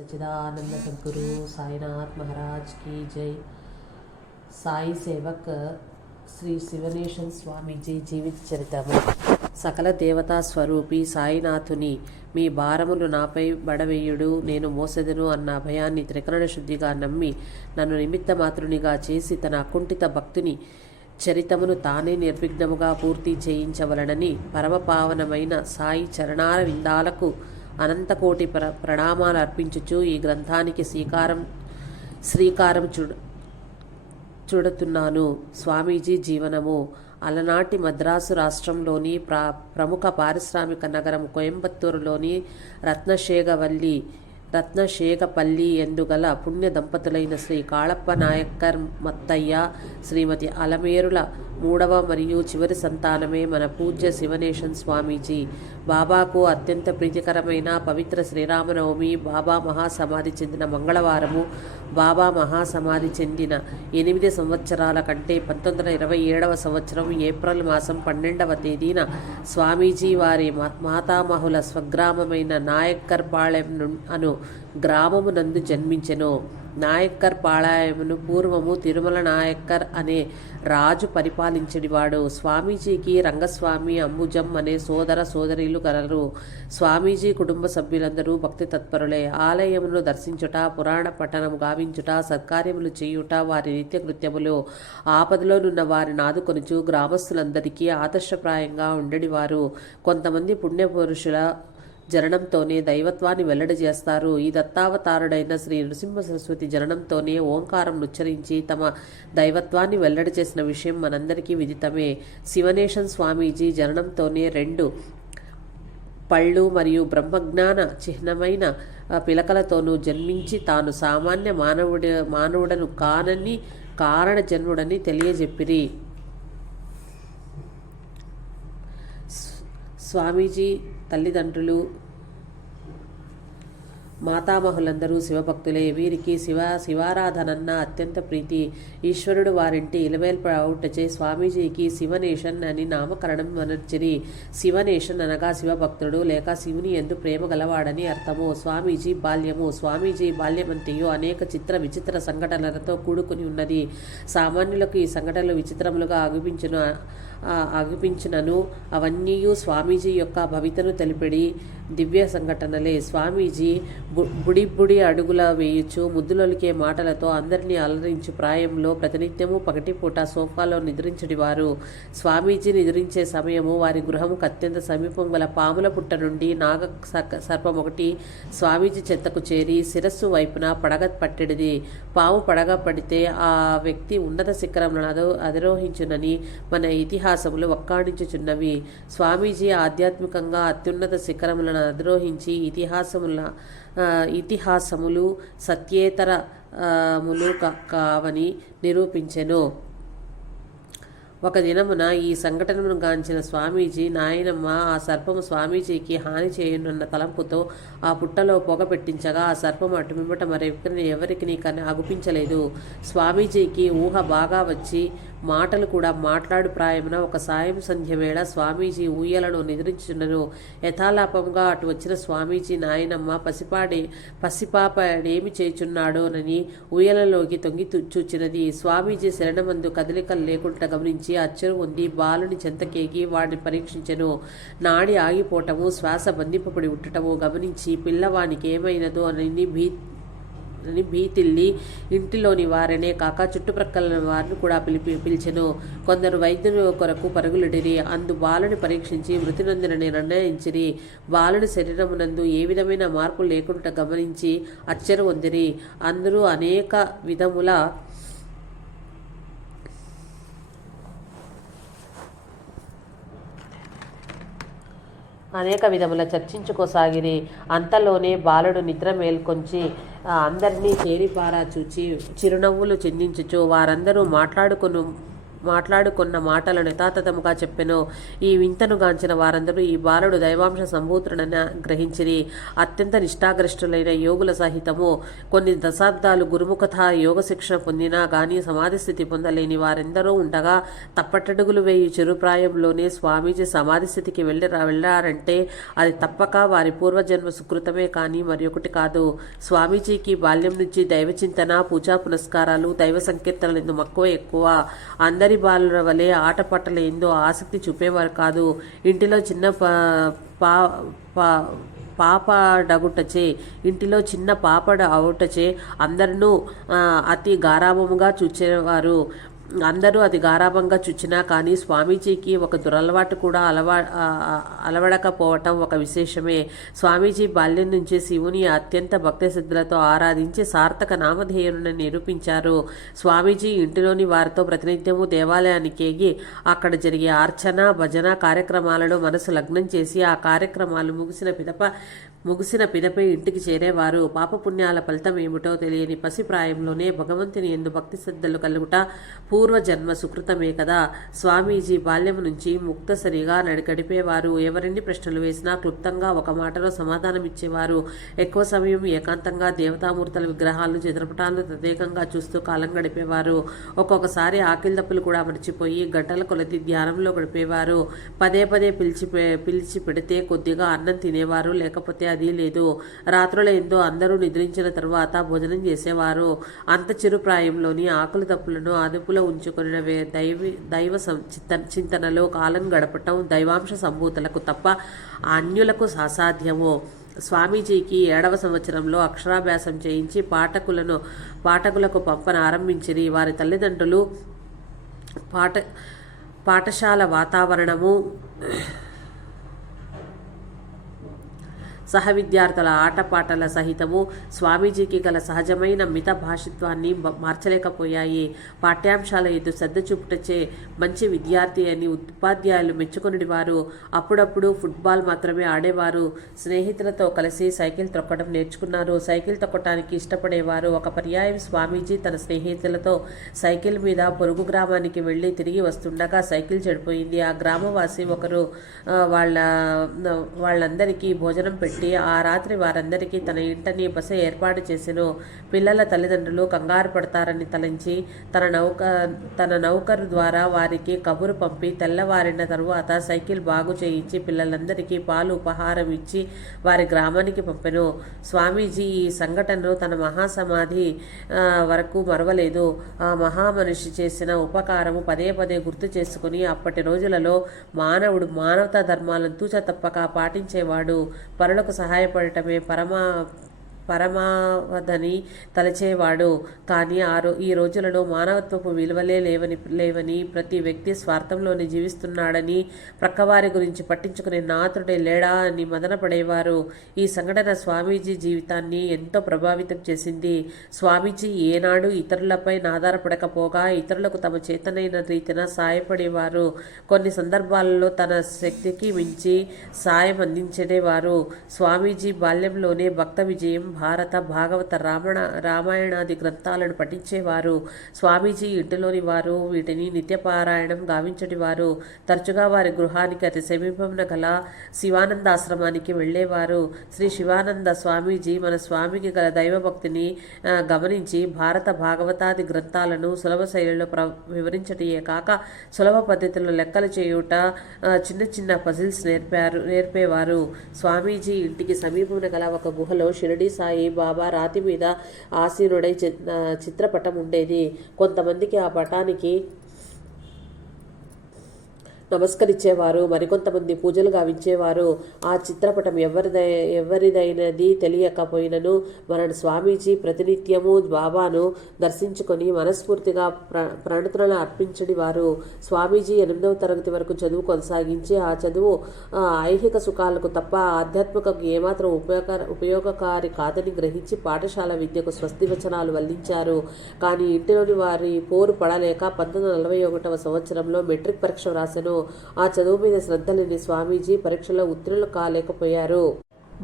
सच्चिदानंद सद्गुरु साईनाथ महाराज की जय। సాయి సేవక్ శ్రీ శివనేశన్ స్వామీజీ జీవిత చరిత్రము. సకల దేవతా స్వరూపి సాయినాథుని మీ భారములు నాపై బడవేయుడు, నేను మోసెదను అన్న అభయాన్ని త్రికరణ శుద్ధిగా నమ్మి నన్ను నిమిత్త మాతృనిగా చేసి తన అకుంఠిత భక్తుని చరితమును తానే నిర్విఘ్నముగా పూర్తి చేయించవలనని పరమపావనమైన సాయి చరణార విందాలకు అనంతకోటి ప్రణామాలు అర్పించుచు ఈ గ్రంథానికి శ్రీకారం చుడుతున్నాను. స్వామీజీ జీవనము. అలనాటి మద్రాసు రాష్ట్రంలోని ప్రముఖ పారిశ్రామిక నగరం కోయంబత్తూరులోని రత్నశేగపల్లి ఎందుగల పుణ్య దంపతులైన శ్రీ కాళప్ప నాయక్కర్ మత్తయ్య, శ్రీమతి అలమేరుల మూడవ మరియు చివరి సంతానమే మన పూజ్య శివనేశన్ స్వామీజీ. బాబాకు అత్యంత ప్రీతికరమైన పవిత్ర శ్రీరామనవమి, బాబా మహాసమాధి చెందిన మంగళవారము, బాబా మహాసమాధి చెందిన 8 సంవత్సరాల కంటే 1927వ సంవత్సరం ఏప్రిల్ మాసం 12వ తేదీన స్వామీజీ వారి మాతామహుల స్వగ్రామమైన నాయక్కర్ పాళెం అను గ్రామమునందు జన్మించెను. నాయక్కర్ పాళయమును పూర్వము తిరుమల నాయక్కర్ అనే రాజు పరిపాలించేవాడు. స్వామీజీకి రంగస్వామి, అంబుజం అనే సోదర సోదరీలు కలరు. స్వామీజీ కుటుంబ సభ్యులందరూ భక్తి తత్పరులే. ఆలయమును దర్శించుట, పురాణ పఠనము గావించుట, సత్కార్యములు చేయుట వారి నిత్యకృత్యములు. ఆపదలోనున్న వారిని ఆదుకొనుచు గ్రామస్తులందరికీ ఆదర్శప్రాయంగా ఉండేవారు. కొంతమంది పుణ్యపురుషుల జననంతోనే దైవత్వాన్ని వెల్లడి చేస్తారు. ఈ దత్తావతారుడైన శ్రీ నృసింహ సరస్వతి జననంతోనే ఓంకారం ఉచ్చరించి తమ దైవత్వాన్ని వెల్లడి చేసిన విషయం మనందరికీ విదితమే. శివనేశన్ స్వామీజీ జననంతోనే 2 పళ్ళు మరియు బ్రహ్మజ్ఞాన చిహ్నమైన పిలకలతోనూ జన్మించి తాను సామాన్య మానవుడను కానని కారణ జన్ముడని తెలియజెప్పిరి. స్వామీజీ తల్లిదండ్రులు మాతామహులందరూ శివభక్తులే. వీరికి శివారాధనన్న అత్యంత ప్రీతి. ఈశ్వరుడు వారింటి ఇలవేల్ప అవుటచే స్వామీజీకి శివనేశన్ అని నామకరణం అనర్చిరి. శివనేశన్ అనగా శివభక్తుడు లేక శివుని యందు ప్రేమ గలవాడని అర్థము. స్వామీజీ బాల్యము. స్వామీజీ బాల్యమంతయు అనేక విచిత్ర సంఘటనలతో కూడుకుని ఉన్నది. సామాన్యులకు ఈ సంఘటనలు విచిత్రములుగా అగుపించినను అవన్నీయు స్వామీజీ యొక్క భవితను తెలిపిడి దివ్య సంఘటనలే. స్వామీజీ బుడి అడుగుల వేయుచు ముద్దులొలికే మాటలతో అందరినీ అలరించు ప్రాయంలో ప్రతినిత్యము పగటిపూట సోఫాలో నిద్రించడివారు. స్వామీజీ నిద్రించే సమయము వారి గృహముకు అత్యంత సమీపం గల పాముల పుట్ట నుండి నాగ సర్పం ఒకటి స్వామీజీ చెత్తకు చేరి శిరస్సు వైపున పడగ పట్టెడిది. పాము పడగ పడితే ఆ వ్యక్తి ఉన్నత శిఖరములను అధిరోహించునని మన ఇతిహాసములు వక్కాణించుచున్నవి. స్వామీజీ ఆధ్యాత్మికంగా అత్యున్నత శిఖరములను అధిరోహించి ఇతిహాసములు సత్యేతరములు కావని నిరూపించెను. ఒక దినమున ఈ సంఘటనను గాంచిన స్వామీజీ నాయనమ్మ ఆ సర్పము స్వామీజీకి హాని చేయునున్న తలంపుతో ఆ పుట్టలో పొగ పెట్టించగా ఆ సర్పము అటుమిమ్మట ఎవరికి అగుపించలేదు. స్వామీజీకి ఊహ బాగా వచ్చి మాటలు కూడా మాట్లాడు ప్రాయమున ఒక సాయం సంధ్య వేళ స్వామీజీ ఊయలను నిద్రించున్నను. యథాలాపంగా అటు వచ్చిన స్వామీజీ నాయనమ్మ పసిపాపడేమి చేయుచున్నాడోనని ఊయలలోకి తొంగి చూచినది. స్వామీజీ శరణమందు కదలికలు లేకుండా గమనించి అచ్చరు ఉంది బాలుని చెంతకేగి వాడిని పరీక్షించెను. నాడి ఆగిపోవటము, శ్వాస బంధింపబడి ఉండటము గమనించి పిల్లవానికి ఏమైనదో అని భీతిల్లి ఇంటిలోని వారనే కాక చుట్టుప్రక్కల వారిని కూడా పిలిచెను. కొందరు వైద్యుల కొరకు పరుగులుడిరి. అందు బాలుని పరీక్షించి మృతి నొందినని నిర్ణయించిరి. బాలుని శరీరమునందు ఏ విధమైన మార్పు లేకుండా గమనించి అచ్చరు పొందిరి. అందరూ అనేక విధముల చర్చించుకోసాగిరి. అంతలోనే బాలుడు నిద్ర మేల్కొంచి అందరినీ తేరిపారా చూచి చిరునవ్వులు చిందించుచు వారందరూ మాట్లాడుకున్న మాటలను యథాతథముగా చెప్పెను. ఈ వింతను గాంచిన వారందరూ ఈ బాలుడు దైవాంశ సంభూతుడని గ్రహించిరి. అత్యంత నిష్ఠాగరిష్ఠులైన యోగుల సహితము కొన్ని దశాబ్దాలు గురుముఖత యోగ శిక్షణ పొందినా గాని సమాధి స్థితి పొందలేని వారెందరూ ఉండగా తప్పటడుగులు వేయి చిరుప్రాయంలోనే స్వామీజీ సమాధి స్థితికి వెళ్ళారంటే అది తప్పక వారి పూర్వజన్మ సుకృతమే కానీ మరి ఒకటి కాదు. స్వామీజీకి బాల్యం నుంచి దైవచింతన, పూజా పునస్కారాలు, దైవ సంకీర్తనలు ఎందు మక్కువ ఎక్కువ. అందరి బాలుర వలె ఆటపాటల ఎందు ఆసక్తి చూపేవారు కాదు. ఇంటిలో చిన్న పాపడ అవుటచే అందరూ అతి గారాభముగా చూచేవారు. అందరూ అది గారాభంగా చూచినా కానీ స్వామీజీకి ఒక దురలవాటు కూడా అలవడకపోవటం ఒక విశేషమే. స్వామీజీ బాల్యం నుంచి శివుని అత్యంత భక్తి శ్రద్ధలతో ఆరాధించి సార్థక నామధేయులను నిరూపించారు. స్వామీజీ ఇంటిలోని వారితో ప్రతినిత్యము దేవాలయానికి ఎగి అక్కడ జరిగే అర్చన, భజన కార్యక్రమాలలో మనసు లగ్నం చేసి ఆ కార్యక్రమాలు ముగిసిన పిదపై ఇంటికి చేరేవారు. పాపపుణ్యాల ఫలితం ఏమిటో తెలియని పసిప్రాయంలోనే భగవంతుని ఎందు భక్తి శ్రద్ధలు కలుగుట పూర్వజన్మ సుకృతమే కదా. స్వామీజీ బాల్యం నుంచి ముక్తసరిగా గడిపేవారు. ఎవరెన్ని ప్రశ్నలు వేసినా క్లుప్తంగా ఒక మాటలో సమాధానమిచ్చేవారు. ఎక్కువ సమయం ఏకాంతంగా దేవతామూర్తుల విగ్రహాలను, చిత్రపటాలను తదేకంగా చూస్తూ కాలం గడిపేవారు. ఒక్కొక్కసారి ఆకిలి దప్పులు కూడా మర్చిపోయి గంటల కొలది ధ్యానంలో గడిపేవారు. పదే పదే పిలిచి పెడితే కొద్దిగా అన్నం తినేవారు, లేకపోతే అది లేదు. రాత్రుల ఎందు అందరూ నిద్రించిన తరువాత భోజనం చేసేవారు. అంత చిరుప్రాయంలోని ఆకుల తప్పులను అదుపులో ఉంచుకుని దైవ చింతనలో కాలం గడపటం దైవాంశ సంభూతులకు తప్ప అన్యులకు అసాధ్యము. స్వామీజీకి 7వ సంవత్సరంలో అక్షరాభ్యాసం చేయించి పాఠకులకు పంపన ఆరంభించిరి. వారి తల్లిదండ్రులు పాఠశాల వాతావరణము, సహ విద్యార్థుల ఆటపాటల సహితము స్వామీజీకి గల సహజమైన మిత భాషిత్వాన్ని మార్చలేకపోయాయి. పాఠ్యాంశాల ఎదు శ్రద్ధ చూపుటచే మంచి విద్యార్థి అని ఉపాధ్యాయులు మెచ్చుకొనివారు. అప్పుడప్పుడు ఫుట్బాల్ మాత్రమే ఆడేవారు. స్నేహితులతో కలిసి సైకిల్ తొక్కడం నేర్చుకున్నారు. సైకిల్ తొక్కటానికి ఇష్టపడేవారు. ఒక పర్యాయం స్వామీజీ తన స్నేహితులతో సైకిల్ మీద పొరుగు గ్రామానికి వెళ్ళి తిరిగి వస్తుండగా సైకిల్ చెడిపోయింది. ఆ గ్రామవాసి ఒకరు వాళ్ళందరికీ భోజనం పెట్టి ఆ రాత్రి వారందరికీ తన ఇంటని బస ఏర్పాటు చేసెను. పిల్లల తల్లిదండ్రులు కంగారు పడతారని తలంచి తన నౌకరు ద్వారా వారికి కబురు పంపి తెల్లవారిన తరువాత సైకిల్ బాగు చేయించి పిల్లలందరికీ పాలు ఉపహారం ఇచ్చి వారి గ్రామానికి పంపెను. స్వామీజీ ఈ సంఘటనను తన మహాసమాధి వరకు మరవలేదు. ఆ మహామనిషి చేసిన ఉపకారము పదే పదే గుర్తు చేసుకుని అప్పటి రోజులలో మానవుడు మానవతా ధర్మాలను తూచ తప్పక పాటించేవాడు. పరులకు సహాయపడటమే పరమావధని తలచేవాడు. కానీ ఈ రోజులలో మానవత్వపు విలువలే లేవని ప్రతి వ్యక్తి స్వార్థంలోనే జీవిస్తున్నాడని, ప్రక్కవారి గురించి పట్టించుకునే నాథుడే లేడా అని మదనపడేవారు. ఈ సంఘటన స్వామీజీ జీవితాన్ని ఎంతో ప్రభావితం చేసింది. స్వామీజీ ఏనాడు ఇతరులపై ఆధారపడకపోగా ఇతరులకు తమ చేతనైన రీతిన సాయపడేవారు. కొన్ని సందర్భాలలో తన శక్తికి మించి సాయం అందించేవారు. స్వామీజీ బాల్యంలోనే భక్త విజయం, భారత, భాగవత, రామాయణాది గ్రంథాలను పఠించేవారు. స్వామీజీ ఇంటిలోని వారు వీటిని నిత్యపారాయణం గావించటివారు. తరచుగా వారి గృహానికి అతి సమీపంలో గల శివానందాశ్రమానికి వెళ్ళేవారు. శ్రీ శివానంద స్వామీజీ మన స్వామికి గల దైవభక్తిని గమనించి భారత, భాగవతాది గ్రంథాలను సులభ శైలిలో వివరించటయే కాక సులభ పద్ధతిలో లెక్కలు చేయుట, చిన్న చిన్న పజిల్స్ నేర్పేవారు. స్వామీజీ ఇంటికి సమీపంలో గల ఒక గుహలో షిరిడి సాయి బాబా రాతి మీద ఆసీనుడై చిత్రపటం ఉండేది. కొంతమందికి ఆ పటానికి నమస్కరించేవారు, మరికొంతమంది పూజలు గావించేవారు. ఆ చిత్రపటం ఎవరిదైనది తెలియకపోయినను మన స్వామీజీ ప్రతినిత్యము బాబాను దర్శించుకొని మనస్ఫూర్తిగా ప్రణతులను అర్పించడివారు. స్వామీజీ 8వ తరగతి వరకు చదువు కొనసాగించి ఆ చదువు ఐహిక సుఖాలకు తప్ప ఆధ్యాత్మికకు ఏమాత్రం ఉపయోగకారి కాదని గ్రహించి పాఠశాల విద్యకు స్వస్తి వచనాలు వల్లించారు. కానీ ఇంటిలోని వారి పోరు పడలేక 1941వ సంవత్సరంలో మెట్రిక్ పరీక్ష వ్రాసెను. ఆ చదువు మీద శ్రద్ధ లేని స్వామీజీ పరీక్షలో ఉత్తీర్ణులు కాలేకపోయారు.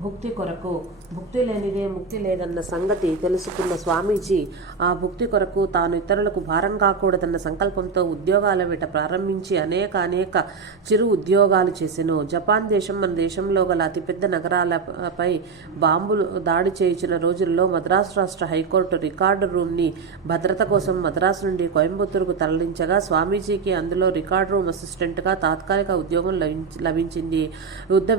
భుక్తి కొరకు భుక్తి లేనిదే ముక్తి లేదన్న సంగతి తెలుసుకున్న స్వామీజీ ఆ భుక్తి కొరకు తాను ఇతరులకు భారం కాకూడదన్న సంకల్పంతో ఉద్యోగాల వేట ప్రారంభించి అనేక చిరు ఉద్యోగాలు చేసెను. జపాన్ దేశం మన దేశంలో గల అతిపెద్ద నగరాలపై బాంబులు దాడి చేయించిన రోజుల్లో మద్రాసు రాష్ట్ర హైకోర్టు రికార్డు రూమ్ని భద్రత కోసం మద్రాసు నుండి కోయంబత్తూరుకు తరలించగా స్వామీజీకి అందులో రికార్డు రూమ్ అసిస్టెంట్గా తాత్కాలిక ఉద్యోగం లభించింది. యుద్ధ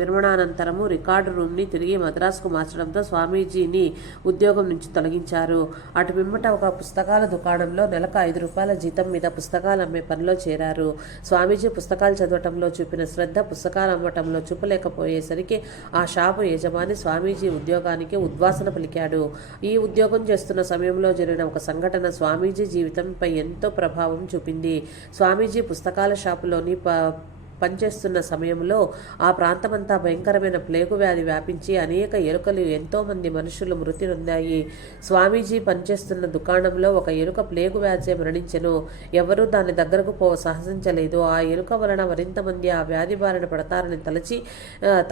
విరమణానంతరం రికార్డు రూమ్ని తిరిగి మద్రాసుకు మార్చడంతో స్వామీజీని ఉద్యోగం నుంచి తొలగించారు. అటు పిమ్మట ఒక పుస్తకాల దుకాణంలో నెలకు ₹5 జీతం మీద పుస్తకాలు అమ్మే పనిలో చేరారు. స్వామీజీ పుస్తకాలు చదవటంలో చూపిన శ్రద్ధ పుస్తకాలు అమ్మటంలో చూపలేకపోయేసరికి ఆ షాపు యజమాని స్వామీజీ ఉద్యోగానికి ఉద్వాసన పలికాడు. ఈ ఉద్యోగం చేస్తున్న సమయంలో జరిగిన ఒక సంఘటన స్వామీజీ జీవితంపై ఎంతో ప్రభావం చూపింది. స్వామీజీ పుస్తకాల షాపులోని పనిచేస్తున్న సమయంలో ఆ ప్రాంతమంతా భయంకరమైన ప్లేగు వ్యాధి వ్యాపించి అనేక ఎలుకలు ఎంతోమంది మనుషులు మృతి నొందాయి. స్వామీజీ పనిచేస్తున్న దుకాణంలో ఒక ఎలుక ప్లేగు వ్యాధి మరణించెను. ఎవరూ దాని దగ్గరకు సాహసించలేదు. ఆ ఎలుక వలన మరింత మంది ఆ వ్యాధి బారిన పడతారని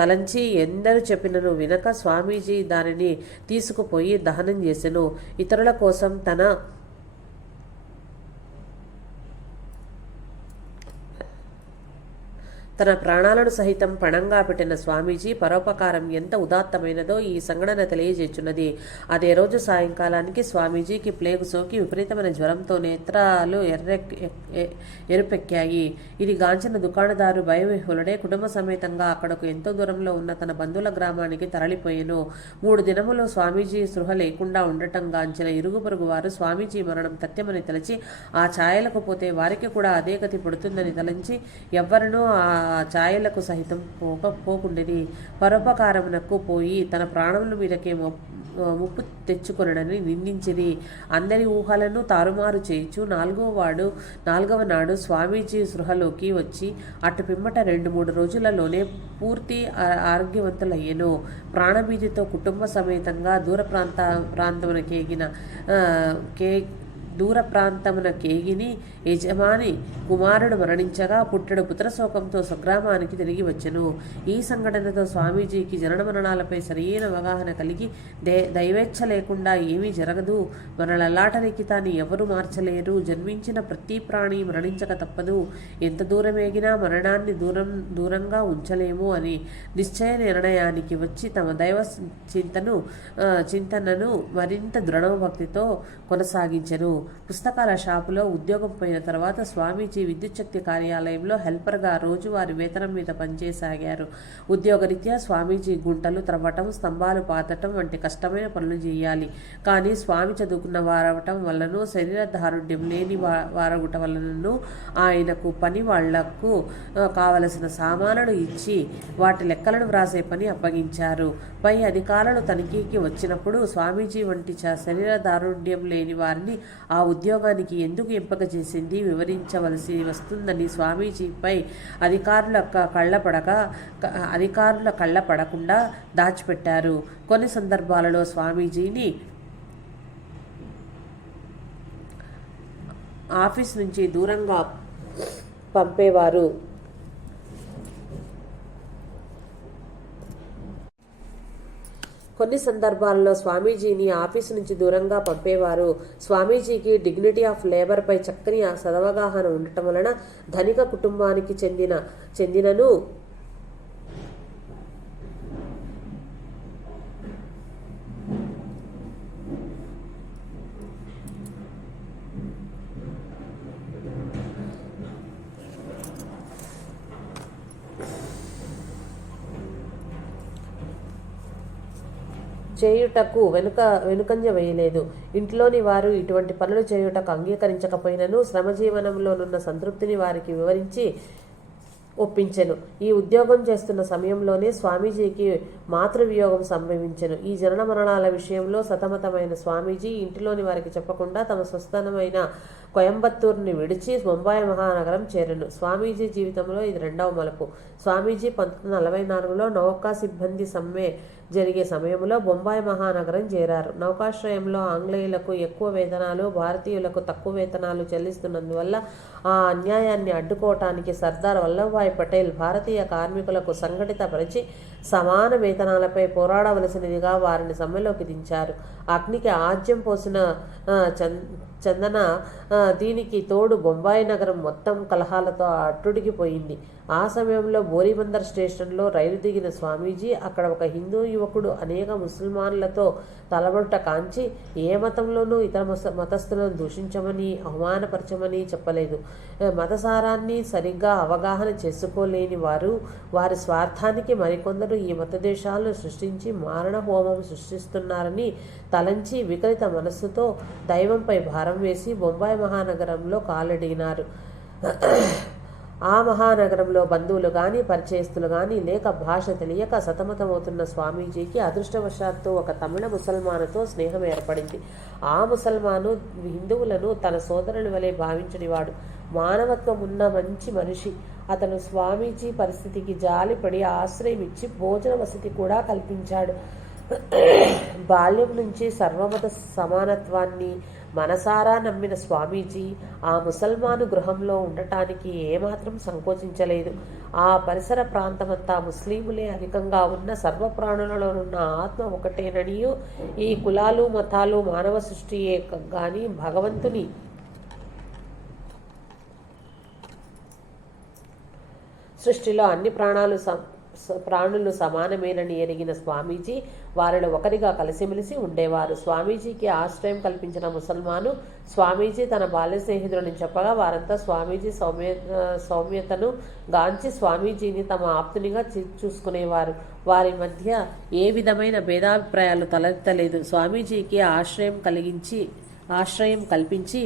తలంచి ఎందరు చెప్పినను వినక స్వామీజీ దానిని తీసుకుపోయి దహనం చేసెను. ఇతరుల కోసం తన ప్రాణాలను సహితం పణంగా పెట్టిన స్వామీజీ పరోపకారం ఎంత ఉదాత్తమైనదో ఈ సంఘటన తెలియజేస్తున్నది. అదే రోజు సాయంకాలానికి స్వామీజీకి ప్లేగు సోకి విపరీతమైన జ్వరంతో నేత్రాలు ఎరుపెక్కాయి. ఇది గాంచిన దుకాణదారు భయవిహ్వలుడే కుటుంబ సమేతంగా అక్కడకు ఎంతో దూరంలో ఉన్న తన బంధువుల గ్రామానికి తరలిపోయెను. 3 దినములు స్వామీజీ స్పృహ లేకుండా ఉండటం గాంచిన ఇరుగు పొరుగు వారు స్వామీజీ మరణం తథ్యమని తలచి ఆ ఛాయలకు పోతే వారికి కూడా అదే గతి పడుతుందని తలంచి ఎవ్వరనూ ఆ ఛాయలకు సహితం పోకుండేది. పరోపకారమునకు పోయి తన ప్రాణముల మీదకే ముప్పు తెచ్చుకొనడని నిందించిది. అందరి ఊహలను తారుమారు చేయించు 4వ నాడు స్వామీజీ సృహలోకి వచ్చి అటు పిమ్మట 2-3 రోజులలోనే పూర్తి ఆరోగ్యవంతులయ్యెను. ప్రాణభీతితో కుటుంబ సమేతంగా దూర ప్రాంతమున కేగిని యజమాని కుమారుడు మరణించగా పుట్టెడు పుత్రశోకంతో స్వగ్రామానికి తిరిగి వచ్చెను. ఈ సంఘటనతో స్వామీజీకి జనన మరణాలపై సరైన అవగాహన కలిగి దైవేచ్ఛ లేకుండా ఏమీ జరగదు, మనలలాట లిఖితాన్ని ఎవరు మార్చలేరు, జన్మించిన ప్రతి ప్రాణి మరణించక తప్పదు, ఎంత దూరమేగినా మరణాన్ని దూరంగా ఉంచలేము అని నిశ్చయ నిర్ణయానికి వచ్చి తమ దైవ చింతనను మరింత దృఢభక్తితో కొనసాగించెను. పుస్తకాల షాపులో ఉద్యోగం పోయిన తర్వాత స్వామీజీ విద్యుచ్ఛక్తి కార్యాలయంలో హెల్పర్గా రోజువారి వేతనం మీద పనిచేసాగారు. ఉద్యోగరీత్యా స్వామీజీ గుంటలు త్రవ్వటం, స్తంభాలు పాతటం వంటి కష్టమైన పనులు చేయాలి. కానీ స్వామి చదువుకున్న వారవటం వలనూ శరీర దారుఢ్యం లేని వారగుట వలనను ఆయనకు పని వాళ్లకు కావలసిన సామానులు ఇచ్చి వాటి లెక్కలను వ్రాసే పని అప్పగించారు. పై అధికారులు తనిఖీకి వచ్చినప్పుడు స్వామీజీ వంటి శరీర దారుఢ్యం లేని వారిని ఆ ఉద్యోగానికి ఎందుకు ఎంపిక చేసింది వివరించవలసి వస్తుందని స్వామీజీపై అధికారుల కళ్ళపడకుండా దాచిపెట్టారు. కొన్ని సందర్భాలలో స్వామీజీని ఆఫీస్ నుంచి దూరంగా పంపేవారు. స్వామీజీని ఆఫీసు నుంచి దూరంగా పంపేవారు. స్వామీజీకి డిగ్నిటీ ఆఫ్ లేబర్పై చక్కని సదవగాహన ఉండటం వలన ధనిక కుటుంబానికి చెందినను చేయుటకు వెనుకంజ వేయలేదు. ఇంట్లోని వారు ఇటువంటి పనులు చేయుటకు అంగీకరించకపోయినను శ్రమజీవనంలోనున్న సంతృప్తిని వారికి వివరించి ఒప్పించెను. ఈ ఉద్యోగం చేస్తున్న సమయంలోనే స్వామీజీకి మాతృవియోగం సంభవించెను. ఈ జనన మరణాల విషయంలో సతమతమైన స్వామీజీ ఇంటిలోని వారికి చెప్పకుండా తమ స్వస్థానమైన కోయంబత్తూరుని విడిచి బొంబాయి మహానగరం చేరెను. స్వామీజీ జీవితంలో ఇది 2వ మలుపు. స్వామీజీ 1944లో నౌకా సిబ్బంది సమ్మె జరిగే సమయంలో బొంబాయి మహానగరం చేరారు. నౌకాశ్రయంలో ఆంగ్లేయులకు ఎక్కువ వేతనాలు, భారతీయులకు తక్కువ వేతనాలు చెల్లిస్తున్నందువల్ల ఆ అన్యాయాన్ని అడ్డుకోవటానికి సర్దార్ వల్లభాయ్ పటేల్ భారతీయ కార్మికులకు సంఘటితపరిచి సమాన వేతనాలపై పోరాడవలసినదిగా వారిని సమ్మెలోకి దించారు. అగ్నికి ఆజ్యం పోసిన చందన దీనికి తోడు బొంబాయి నగరం మొత్తం కలహాలతో అట్టుడికిపోయింది. ఆ సమయంలో బోరీబందర్ స్టేషన్లో రైలు దిగిన స్వామీజీ అక్కడ ఒక హిందూ యువకుడు అనేక ముస్లిమాన్లతో తలబొట్ట కాంచి ఏ మతంలోనూ ఇతర మతస్థులను దూషించమని అవమానపరచమని చెప్పలేదు. మతసారాన్ని సరిగ్గా అవగాహన చేసుకోలేని వారు వారి స్వార్థానికి మరికొందరు ఈ మతదేశాలను సృష్టించి మారణ హోమం సృష్టిస్తున్నారని తలంచి వికలిత మనస్సుతో దైవంపై భారం వేసి బొంబాయి మహానగరంలో కాలడిగినారు. ఆ మహానగరంలో బంధువులు కానీ పరిచయస్తులు కానీ లేక భాష తెలియక సతమతమవుతున్న స్వామీజీకి అదృష్టవశాత్తు ఒక తమిళ ముసల్మానుతో స్నేహం ఏర్పడింది. ఆ ముసల్మాను హిందువులను తన సోదరుని వలె భావించనివాడు. మానవత్వం ఉన్న మంచి మనిషి. అతను స్వామీజీ పరిస్థితికి జాలిపడి ఆశ్రయం ఇచ్చి భోజన వసతి కూడా కల్పించాడు. బాల్యం నుంచి సర్వమత సమానత్వాన్ని మనసారా నమ్మిన స్వామీజీ ఆ ముసల్మాను గృహంలో ఉండటానికి ఏమాత్రం సంకోచించలేదు. ఆ పరిసర ప్రాంతమంతా ముస్లింలే అధికంగా ఉన్న సర్వప్రాణులలోనున్న ఆత్మ ఒకటేననియు ఈ కులాలు మతాలు మానవ సృష్టియే గాని భగవంతుని సృష్టిలో అన్ని ప్రాణులు సమానమేనని ఎరిగిన స్వామీజీ వారిలో ఒకరిగా కలిసిమెలిసి ఉండేవారు. స్వామీజీకి ఆశ్రయం కల్పించిన ముసల్మాను స్వామీజీ తన బాల్య స్నేహితులని చెప్పగా వారంతా స్వామీజీ సౌమ్యతను గాంచి స్వామీజీని తమ ఆప్తునిగా చూసుకునేవారు. వారి మధ్య ఏ విధమైన భేదాభిప్రాయాలు తలెత్తలేదు. స్వామీజీకి ఆశ్రయం కల్పించి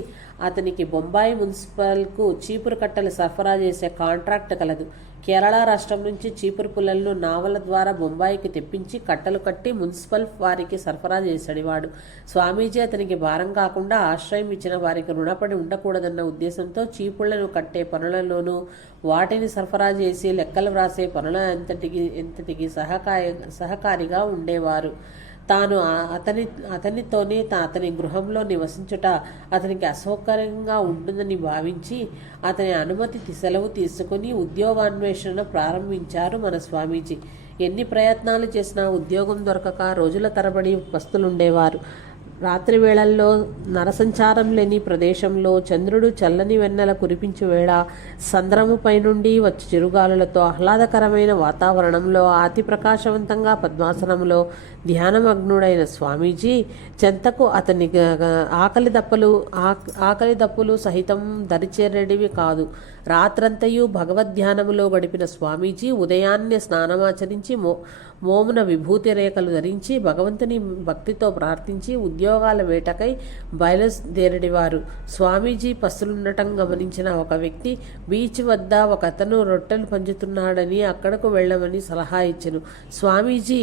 అతనికి బొంబాయి మున్సిపల్కు చీపురు కట్టలు సరఫరా చేసే కాంట్రాక్ట్ కలదు. కేరళ రాష్ట్రం నుంచి చీపురు పుల్లలను నావల ద్వారా బొంబాయికి తెప్పించి కట్టలు కట్టి మున్సిపల్ వారికి సరఫరా చేసేవాడు. స్వామీజీ అతనికి భారం కాకుండా ఆశ్రయం ఇచ్చిన వారికి రుణపడి ఉండకూడదన్న ఉద్దేశంతో చీపుళ్లను కట్టే పనులలోనూ వాటిని సరఫరా చేసి లెక్కలు వ్రాసే పనుల ఎంతటికి సహకారిగా ఉండేవారు. తాను అతనితోనే అతని గృహంలో నివసించుట అతనికి అసౌకర్యంగా ఉంటుందని భావించి అతని అనుమతి సెలవు తీసుకుని ఉద్యోగాన్వేషణ ప్రారంభించారు మన స్వామీజీ. ఎన్ని ప్రయత్నాలు చేసినా ఉద్యోగం దొరకక రోజుల తరబడి పస్తులుండేవారు. రాత్రి వేళల్లో నరసంచారం లేని ప్రదేశంలో చంద్రుడు చల్లని వెన్నెల కురిపించే వేళ సంద్రముపై నుండి వచ్చి చిరుగాలులతో ఆహ్లాదకరమైన వాతావరణంలో అతి ప్రకాశవంతంగా పద్మాసనంలో ధ్యానమగ్నుడైన స్వామీజీ చెంతకు అతని ఆకలి దప్పులు సహితం దరిచేరేటివి కాదు. రాత్రంతయు భగవద్ధ్యానములో గడిపిన స్వామీజీ ఉదయాన్నే స్నానమాచరించి మోమున విభూతి రేఖలు ధరించి భగవంతుని భక్తితో ప్రార్థించి ఉద్యోగాల వేటకై బయలుదేరడివారు. స్వామీజీ పస్తులుండటం గమనించిన ఒక వ్యక్తి బీచ్ వద్ద ఒక అతను రొట్టెలు పంచుతున్నాడని అక్కడకు వెళ్ళమని సలహా ఇచ్చెను. స్వామీజీ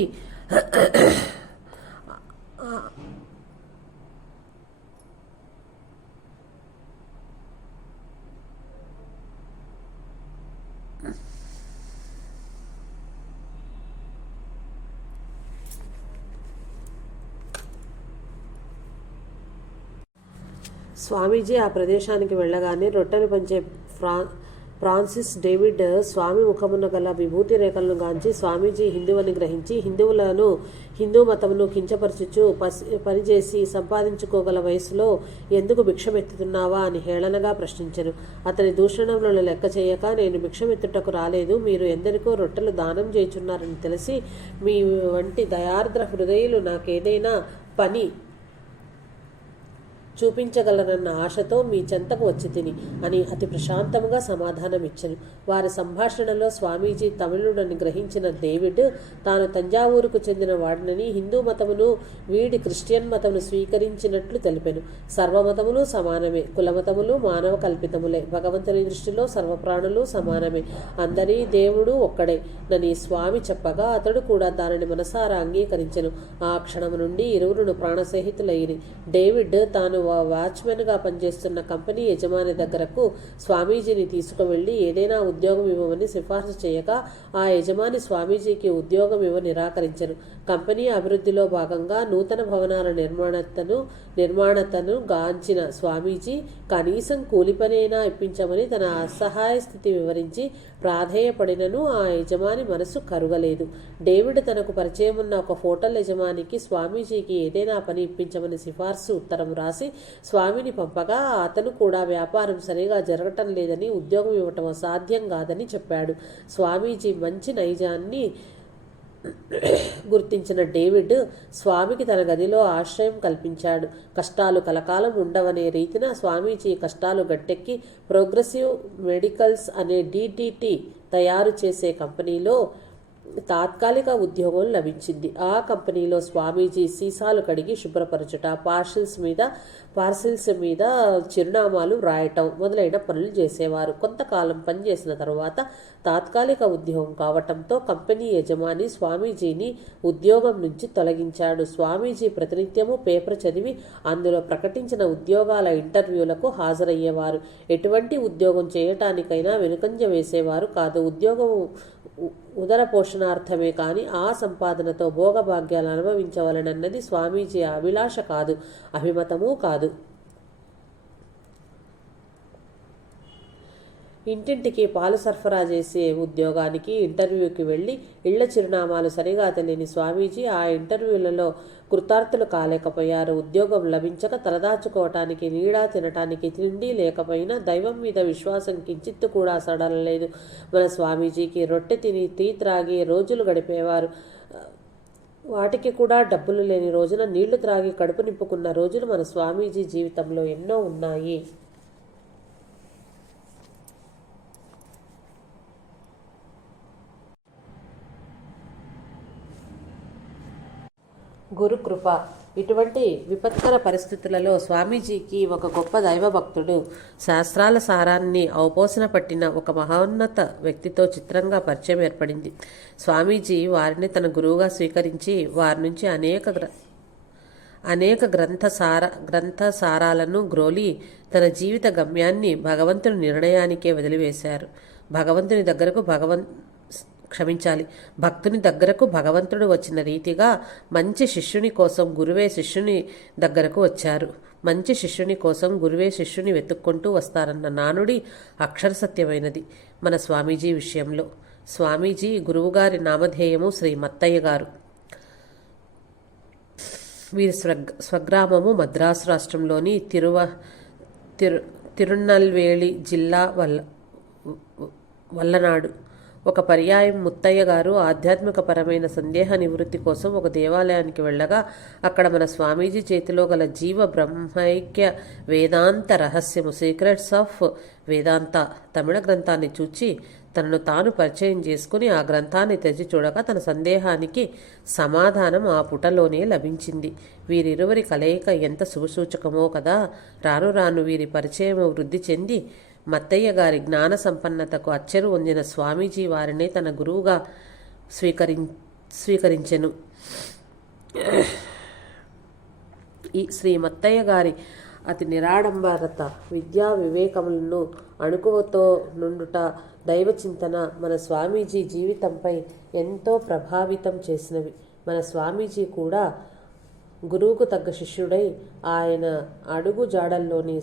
ఆ ప్రదేశానికి వెళ్ళగానే రొట్టెలు పంచే ఫ్రాన్సిస్ డేవిడ్ స్వామి ముఖమున గల విభూతి రేఖలను గాంచి స్వామీజీ హిందువని గ్రహించి హిందూ మతమును కించపరచుచు పనిచేసి సంపాదించుకోగల వయసులో ఎందుకు భిక్షమెత్తుతున్నావా అని హేళనగా ప్రశ్నించెను. అతని దూషణములను లెక్క చేయక నేను భిక్షమెత్తుటకు రాలేదు, మీరు ఎందరికో రొట్టెలు దానం చేయుచున్నారని తెలిసి మీ వంటి దయార్ద్ర హృదయులు నాకేదైనా పని చూపించగలరన్న ఆశతో మీ చెంతకు వచ్చి తిని అని అతి ప్రశాంతముగా సమాధానమిచ్చను. వారి సంభాషణలో స్వామీజీ తమిళుడని గ్రహించిన డేవిడ్ తాను తంజావూరుకు చెందిన వాడినని హిందూ మతమును వీడి క్రిస్టియన్ మతమును స్వీకరించినట్లు తెలిపెను. సర్వమతములు సమానమే, కులమతములు మానవ కల్పితములే, భగవంతుని దృష్టిలో సర్వప్రాణులు సమానమే, అందరి దేవుడు ఒక్కడే నని స్వామి చెప్పగా అతడు కూడా దానిని మనసారా అంగీకరించెను. ఆ క్షణము నుండి ఇరువురును ప్రాణసహితులైరి. డేవిడ్ తాను వాచ్మెన్గా పనిచేస్తున్న కంపెనీ యజమాని దగ్గరకు స్వామీజీని తీసుకువెళ్ళి ఏదైనా ఉద్యోగం ఇవ్వమని సిఫార్సు చేయగా ఆ యజమాని స్వామీజీకి ఉద్యోగం నిరాకరించరు. కంపెనీ అభివృద్ధిలో భాగంగా నూతన భవనాల నిర్మాణతను గాంచిన స్వామీజీ కనీసం కూలి పనైనా ఇప్పించమని తన అసహాయ స్థితి వివరించి ప్రాధేయపడినను ఆ యజమాని మనసు కరుగలేదు. డేవిడ్ తనకు పరిచయం ఉన్న ఒక హోటల్ యజమానికి స్వామీజీకి ఏదైనా పని ఇప్పించమని సిఫార్సు ఉత్తరం రాసి స్వామిని పంపగా అతను కూడా వ్యాపారం సరిగా జరగటం లేదని, ఉద్యోగం ఇవ్వటం అసాధ్యం కాదని చెప్పాడు. స్వామీజీ మంచి నైజాన్ని గుర్తించిన డేవిడ్ స్వామికి తన గదిలో ఆశ్రయం కల్పించాడు. కష్టాలు కలకాలం ఉండవనే రీతిన స్వామీజీ కష్టాలు గట్టెక్కి ప్రోగ్రెసివ్ మెడికల్స్ అనే DDT తయారు చేసే కంపెనీలో తాత్కాలిక ఉద్యోగం లభించింది. ఆ కంపెనీలో స్వామీజీ సీసాలు కడిగి శుభ్రపరచుట, పార్సిల్స్ మీద చిరునామాలు రాయటం మొదలైన పనులు చేసేవారు. కొంతకాలం పనిచేసిన తరువాత తాత్కాలిక ఉద్యోగం కావటంతో కంపెనీ యజమాని స్వామీజీని ఉద్యోగం నుంచి తొలగించాడు. స్వామీజీ ప్రతినిత్యము పేపర్ చదివి అందులో ప్రకటించిన ఉద్యోగాల ఇంటర్వ్యూలకు హాజరయ్యేవారు. ఎటువంటి ఉద్యోగం చేయటానికైనా వెనుకంజ వేసేవారు కాదు. ఉద్యోగం ఉదర పోషణార్థమే కానీ ఆ సంపాదనతో భోగభాగ్యాలు అనుభవించవలనన్నది స్వామీజీ అభిలాష కాదు, అభిమతమూ కాదు. ఇంటింటికి పాలు సరఫరా చేసే ఉద్యోగానికి ఇంటర్వ్యూకి వెళ్ళి ఇళ్ల చిరునామాలు సరిగా తెలియని స్వామీజీ ఆ ఇంటర్వ్యూలలో కృతార్థులు కాలేకపోయారు. ఉద్యోగం లభించక తలదాచుకోవటానికి నీడా, తినటానికి తిండి లేకపోయినా దైవం మీద విశ్వాసం కించిత్తు కూడా సడలలేదు. మన స్వామీజీకి రొట్టె తిని టీ త్రాగి రోజులు గడిపేవారు. వాటికి కూడా డబ్బులు లేని రోజున నీళ్లు త్రాగి కడుపు నింపుకున్న రోజులు మన స్వామీజీ జీవితంలో ఎన్నో ఉన్నాయి. గురుకృప. ఇటువంటి విపత్కర పరిస్థితులలో స్వామీజీకి ఒక గొప్ప దైవభక్తుడు, శాస్త్రాల సారాన్ని అవపోసన పట్టిన ఒక మహోన్నత వ్యక్తితో చిత్రంగా పరిచయం ఏర్పడింది. స్వామీజీ వారిని తన గురువుగా స్వీకరించి వారి నుంచి అనేక గ్రంథసారాలను గ్రోలి తన జీవిత గమ్యాన్ని భగవంతుని నిర్ణయానికే వదిలివేశారు. భక్తుని దగ్గరకు భగవంతుడు వచ్చిన రీతిగా మంచి శిష్యుని కోసం గురువే శిష్యుని దగ్గరకు వచ్చారు. మంచి శిష్యుని కోసం గురువే శిష్యుని వెతుక్కుంటూ వస్తారన్న నానుడి అక్షర సత్యమైనది మన స్వామీజీ విషయంలో. స్వామీజీ గురువుగారి నామధేయము శ్రీ మత్తయ్య గారు. వీరి స్వగ్రామము మద్రాసు రాష్ట్రంలోని తిరునల్వేలి జిల్లా వల్లనాడు. ఒక పర్యాయం ముత్తయ్య గారు ఆధ్యాత్మికపరమైన సందేహ నివృత్తి కోసం ఒక దేవాలయానికి వెళ్ళగా అక్కడ మన స్వామీజీ చేతిలో గల జీవ బ్రహ్మైక్య వేదాంత రహస్యము సీక్రెట్స్ ఆఫ్ వేదాంత తమిళ గ్రంథాన్ని చూచి తనను తాను పరిచయం చేసుకుని ఆ గ్రంథాన్ని తెరిచి చూడగా తన సందేహానికి సమాధానం ఆ పుటలోనే లభించింది. వీరిరువురి కలయిక ఎంత శుభసూచకమో కదా. రాను రాను వీరి పరిచయం వృద్ధి చెంది మత్తయ్య గారి జ్ఞాన సంపన్నతకు అచ్చెరు పొందిన స్వామీజీ వారినే తన గురువుగా స్వీకరించెను. ఈ శ్రీ మత్తయ్య గారి అతి నిరాడంబరత, విద్యా వివేకములను అణుకువతో నుండుట, దైవచింతన మన స్వామీజీ జీవితంపై ఎంతో ప్రభావితం చేసినవి. మన స్వామీజీ కూడా గురువుకు తగ్గ శిష్యుడై ఆయన అడుగు జాడల్లోని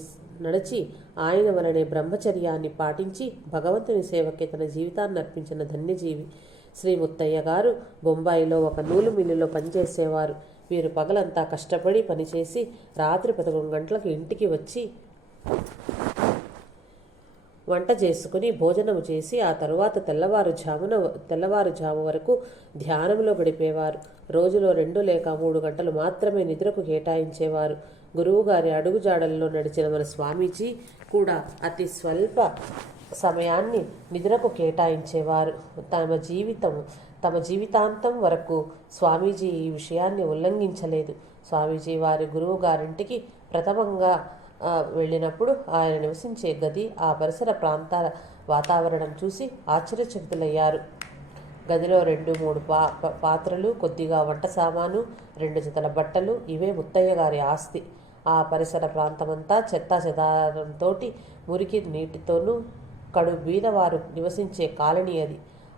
నడిచి ఆయన వలనే బ్రహ్మచర్యాన్ని పాటించి భగవంతుని సేవకే తన జీవితాన్ని అర్పించిన ధన్యజీవి శ్రీ ముత్తయ్య గారు బొంబాయిలో ఒక నూలు మిల్లులో పనిచేసేవారు. వీరు పగలంతా కష్టపడి పనిచేసి రాత్రి 11 గంటలకు ఇంటికి వచ్చి వంట చేసుకుని భోజనము చేసి ఆ తరువాత తెల్లవారుజాము వరకు ధ్యానంలో గడిపేవారు. రోజులో 2 లేక 3 గంటలు మాత్రమే నిద్రకు కేటాయించేవారు. గురువుగారి అడుగుజాడల్లో నడిచిన మన స్వామీజీ కూడా అతి స్వల్ప సమయాన్ని నిద్రకు కేటాయించేవారు. తమ జీవితాంతం వరకు స్వామీజీ ఈ విషయాన్ని ఉల్లంఘించలేదు. స్వామీజీ వారి గురువు గారింటికి ప్రథమంగా వెళ్ళినప్పుడు ఆయన నివసించే గది, ఆ పరిసర ప్రాంతాల వాతావరణం చూసి ఆశ్చర్యచకితులయ్యారు. గదిలో 2-3 పాత్రలు, కొద్దిగా వంట సామాను, 2 జతల బట్టలు, ఇవే ముత్తయ్య గారి ఆస్తి. ఆ పరిసర ప్రాంతమంతా చెత్తా చెదారంతో మురికి నీటితోనూ కడు బీదవారు నివసించే కాలనీ అది.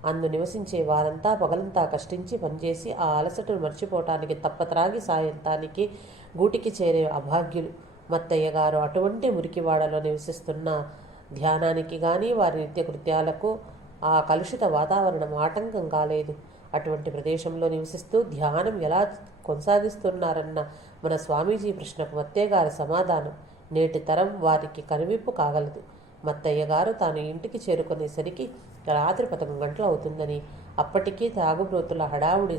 అందు నివసించే వారంతా పగలంతా కష్టించి పనిచేసి ఆ అలసటను మర్చిపోవటానికి తప్పత్రాగి సాయంతానికి గూటికి చేరే అభాగ్యులు. మత్తయ్య గారు అటువంటి మురికివాడలో నివసిస్తున్న ధ్యానానికి కానీ వారి నిత్యకృత్యాలకు ఆ కలుషిత వాతావరణం ఆటంకం కాలేదు. అటువంటి ప్రదేశంలో నివసిస్తూ ధ్యానం ఎలా కొనసాగిస్తున్నారన్న మన స్వామీజీ ప్రశ్నకు మత్తయ్య గారి సమాధానం నేటి తరం వారికి కనువిప్పు కాగలదు. మత్తయ్య గారు తాను ఇంటికి చేరుకునేసరికి రాత్రి 11 గంటలు అవుతుందని, అప్పటికీ తాగుబ్రోతుల హడావుడి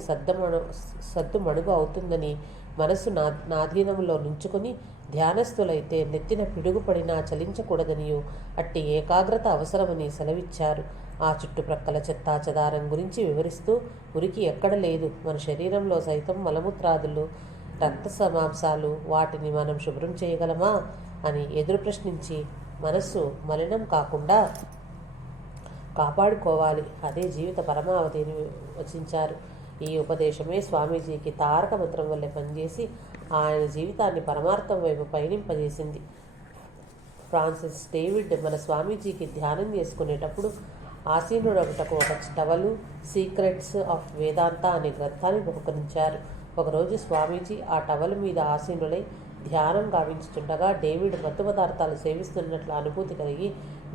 సద్దుమణుగు అవుతుందని మనస్సు నాధీనంలో నుంచుకొని ధ్యానస్థులైతే నెత్తిన పిడుగుపడినా చలించకూడదనియు అట్టి ఏకాగ్రత అవసరమని సెలవిచ్చారు. ఆ చుట్టుప్రక్కల చెత్తా చెదారం గురించి వివరిస్తూ, మురికి ఎక్కడ లేదు, మన శరీరంలో సైతం మలమూత్రాదులు, రక్త మాంసాలు, వాటిని మనం శుభ్రం చేయగలమా అని ఎదురు ప్రశ్నించి మనస్సు మలినం కాకుండా కాపాడుకోవాలి, అదే జీవిత పరమావధిని వచించారు. ఈ ఉపదేశమే స్వామీజీకి తారక మంత్రం వల్లే పనిచేసి ఆయన జీవితాన్ని పరమార్థం వైపు పయనింపజేసింది. ఫ్రాన్సిస్ డేవిడ్ మన స్వామీజీకి ధ్యానం చేసుకునేటప్పుడు ఆసీనుడొకటకు ఒక టవలు సీక్రెట్స్ ఆఫ్ వేదాంత అనే గ్రంథాన్ని బహుకరించారు. ఒకరోజు స్వామీజీ ఆ టవల్ మీద ఆసీనులై ధ్యానం గావించుతుండగా డేవిడ్ మత్తు పదార్థాలు సేవిస్తున్నట్లు అనుభూతి కలిగి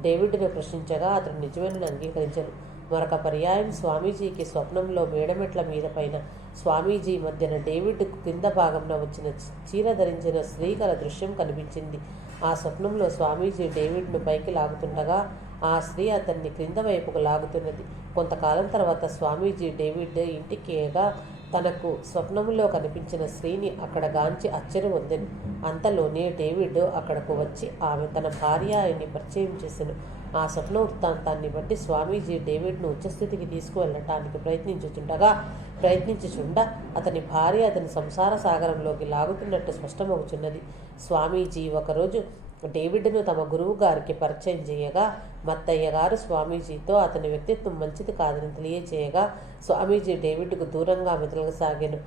డేవిడ్ను ప్రశ్నించగా అతను నిజమేనని అంగీకరించారు. మరొక పర్యాయం స్వామీజీకి స్వప్నంలో మేడమెట్ల మీద పైన స్వామీజీ మధ్యన డేవిడ్ కింద భాగంలో వచ్చిన చీర ధరించిన స్త్రీకల దృశ్యం కనిపించింది. ఆ స్వప్నంలో స్వామీజీ డేవిడ్ను పైకి లాగుతుండగా ఆ స్త్రీ అతన్ని క్రింద వైపుకు లాగుతున్నది. కొంతకాలం తర్వాత స్వామీజీ డేవిడ్ ఇంటికేగా తనకు స్వప్నంలో కనిపించిన స్త్రీని అక్కడ గాంచి ఆశ్చర్యం పొందెను. అంతలోనే డేవిడ్ అక్కడకు వచ్చి ఆమె తన భార్య అని పరిచయం చేసెను. ఆ స్వప్న వృత్తాంతాన్ని బట్టి స్వామీజీ డేవిడ్ను ఉచ్చస్థితికి తీసుకువెళ్ళటానికి ప్రయత్నించుచుండ అతని భార్య అతని సంసార సాగరంలోకి లాగుతున్నట్టు స్పష్టమవుతున్నది. స్వామీజీ ఒకరోజు డేవిడ్ను తమ గురువు గారికి పరిచయం చేయగా మత్తయ్య గారు స్వామీజీతో అతని వ్యక్తిత్వం మంచిది కాదని తెలియచేయగా స్వామీజీ డేవిడ్కు దూరంగా మెదలగసాగాను.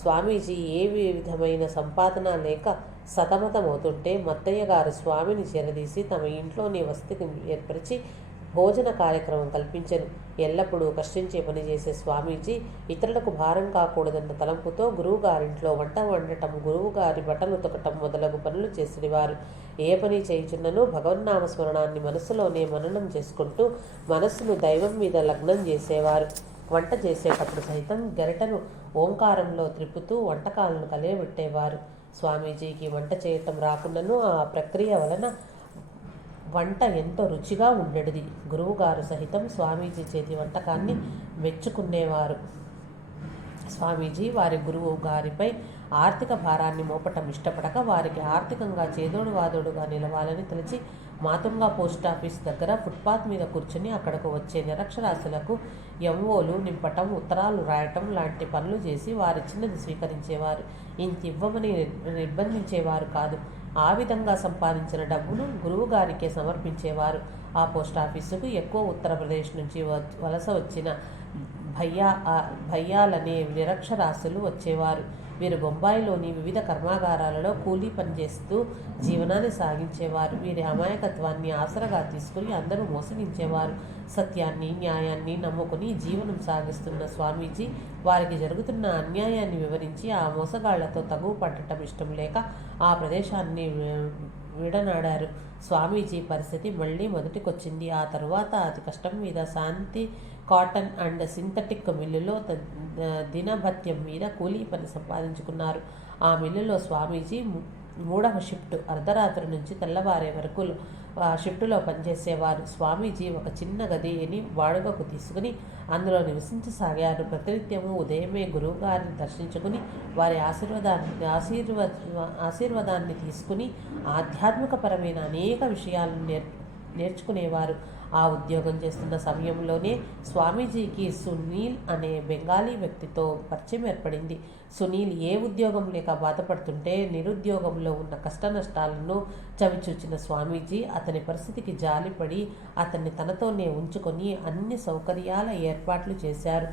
స్వామీజీ ఏ విధమైన సంపాదన లేక సతమతమవుతుంటే మత్తయ్య గారు స్వామిని చేరదీసి తమ ఇంట్లోనే వసతికి ఏర్పరిచి భోజన కార్యక్రమం కల్పించెను. ఎల్లప్పుడూ కష్టించే పని చేసే స్వామీజీ ఇతరులకు భారం కాకూడదన్న తలంపుతో గురువుగారింట్లో వంట వండటం, గురువుగారి బట్టలు ఉతకటం మొదలగు పనులు చేసేవారు. ఏ పని చేయుచున్ననూ భగవన్నామస్మరణాన్ని మనస్సులోనే మననం చేసుకుంటూ మనస్సును దైవం మీద లగ్నం చేసేవారు. వంట చేసేటప్పుడు సైతం గరిటను ఓంకారంలో త్రిప్పుతూ వంటకాలను కలియబెట్టేవారు. స్వామీజీకి వంట చేయటం రాకున్నను ఆ ప్రక్రియ వలన వంట ఎంతో రుచిగా ఉండేది. గురువుగారు సహితం స్వామీజీ చేతి వంటకాన్ని మెచ్చుకునేవారు. స్వామీజీ వారి గురువు గారిపై ఆర్థిక భారాన్ని మోపటం ఇష్టపడక వారికి ఆర్థికంగా చేదోడు వాదోడుగా నిలవాలని తలచి మాతుంగా పోస్టాఫీస్ దగ్గర ఫుట్పాత్ మీద కూర్చుని అక్కడకు వచ్చే నిరక్షరాస్యులకు ఎంఓలు నింపటం, ఉత్తరాలు రాయటం లాంటి పనులు చేసి వారిచ్చినది స్వీకరించేవారు. ఇంత ఇవ్వమని నిర్బంధించేవారు కాదు. ఆ విధంగా సంపాదించిన డబ్బును గురువుగారికే సమర్పించేవారు. ఆ పోస్టాఫీసుకు ఎక్కువ ఉత్తరప్రదేశ్ నుంచి వలస వచ్చిన భయ్యాలనే నిరక్షరాస్యులు వచ్చేవారు. వీరు బొంబాయిలోని వివిధ కర్మాగారాలలో కూలీ పనిచేస్తూ జీవనాన్ని సాగించేవారు. వీరి అమాయకత్వాన్ని ఆసరగా తీసుకుని అందరూ మోసగించేవారు. సత్యాన్ని, న్యాయాన్ని నమ్ముకుని జీవనం సాగిస్తున్న స్వామీజీ వారికి జరుగుతున్న అన్యాయాన్ని వివరించి ఆ మోసగాళ్లతో తగువ పడటం ఇష్టం లేక ఆ ప్రదేశాన్ని విడనాడారు. స్వామీజీ పరిస్థితి మళ్ళీ మొదటికొచ్చింది. ఆ తరువాత అతి కష్టం మీద శాంతి కాటన్ అండ్ సింథటిక్ మిల్లులో దినభత్యం మీద కూలీ పని సంపాదించుకున్నారు. ఆ మిల్లులో స్వామీజీ 3వ షిఫ్ట్ అర్ధరాత్రి నుంచి తెల్లవారే వరకు షిఫ్టులో పనిచేసేవారు. స్వామీజీ ఒక చిన్న గదిని వాడుకకు తీసుకుని అందులో నివసించసాగారు. ప్రతినిత్యము ఉదయమే గురువుగారిని దర్శించుకుని వారి ఆశీర్వాదాన్ని తీసుకుని ఆధ్యాత్మికపరమైన అనేక విషయాలను నేర్చుకునేవారు. ఆ ఉద్యోగం చేస్తున్న సమయంలోనే స్వామీజీకి సునీల్ అనే బెంగాలీ వ్యక్తితో పరిచయం ఏర్పడింది. సునీల్ ఏ ఉద్యోగం లేక బాధపడుతుంటే నిరుద్యోగంలో ఉన్న కష్ట నష్టాలను చవిచూచిన స్వామీజీ అతని పరిస్థితికి జాలిపడి అతన్ని తనతోనే ఉంచుకొని అన్ని సౌకర్యాల ఏర్పాట్లు చేశారు.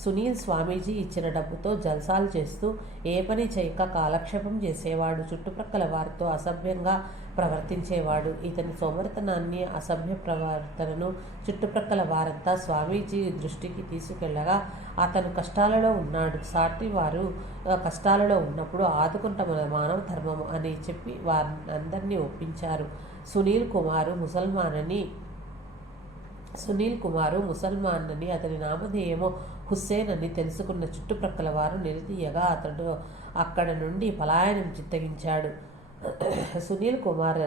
సునీల్ స్వామీజీ ఇచ్చిన డబ్బుతో జల్సాలు చేస్తూ ఏ పని చేయక కాలక్షేపం చేసేవాడు. చుట్టుప్రక్కల వారితో అసభ్యంగా ప్రవర్తించేవాడు. ఇతని సోమరితనాన్ని, అసభ్య ప్రవర్తనను చుట్టుప్రక్కల వారంతా స్వామీజీ దృష్టికి తీసుకెళ్లగా అతను కష్టాలలో ఉన్నాడు, సాటి వారు కష్టాలలో ఉన్నప్పుడు ఆదుకుంట మన మానవ ధర్మము అని చెప్పి వారందరినీ ఒప్పించారు. సునీల్ కుమారు ముసల్మాన్ అని అతని నామధేయమో హుస్సేన్ అని తెలుసుకున్న చుట్టుప్రక్కల వారు నిలదీయగా అతడు అక్కడ నుండి పలాయనం చిత్తగించాడు. సునీల్ కుమార్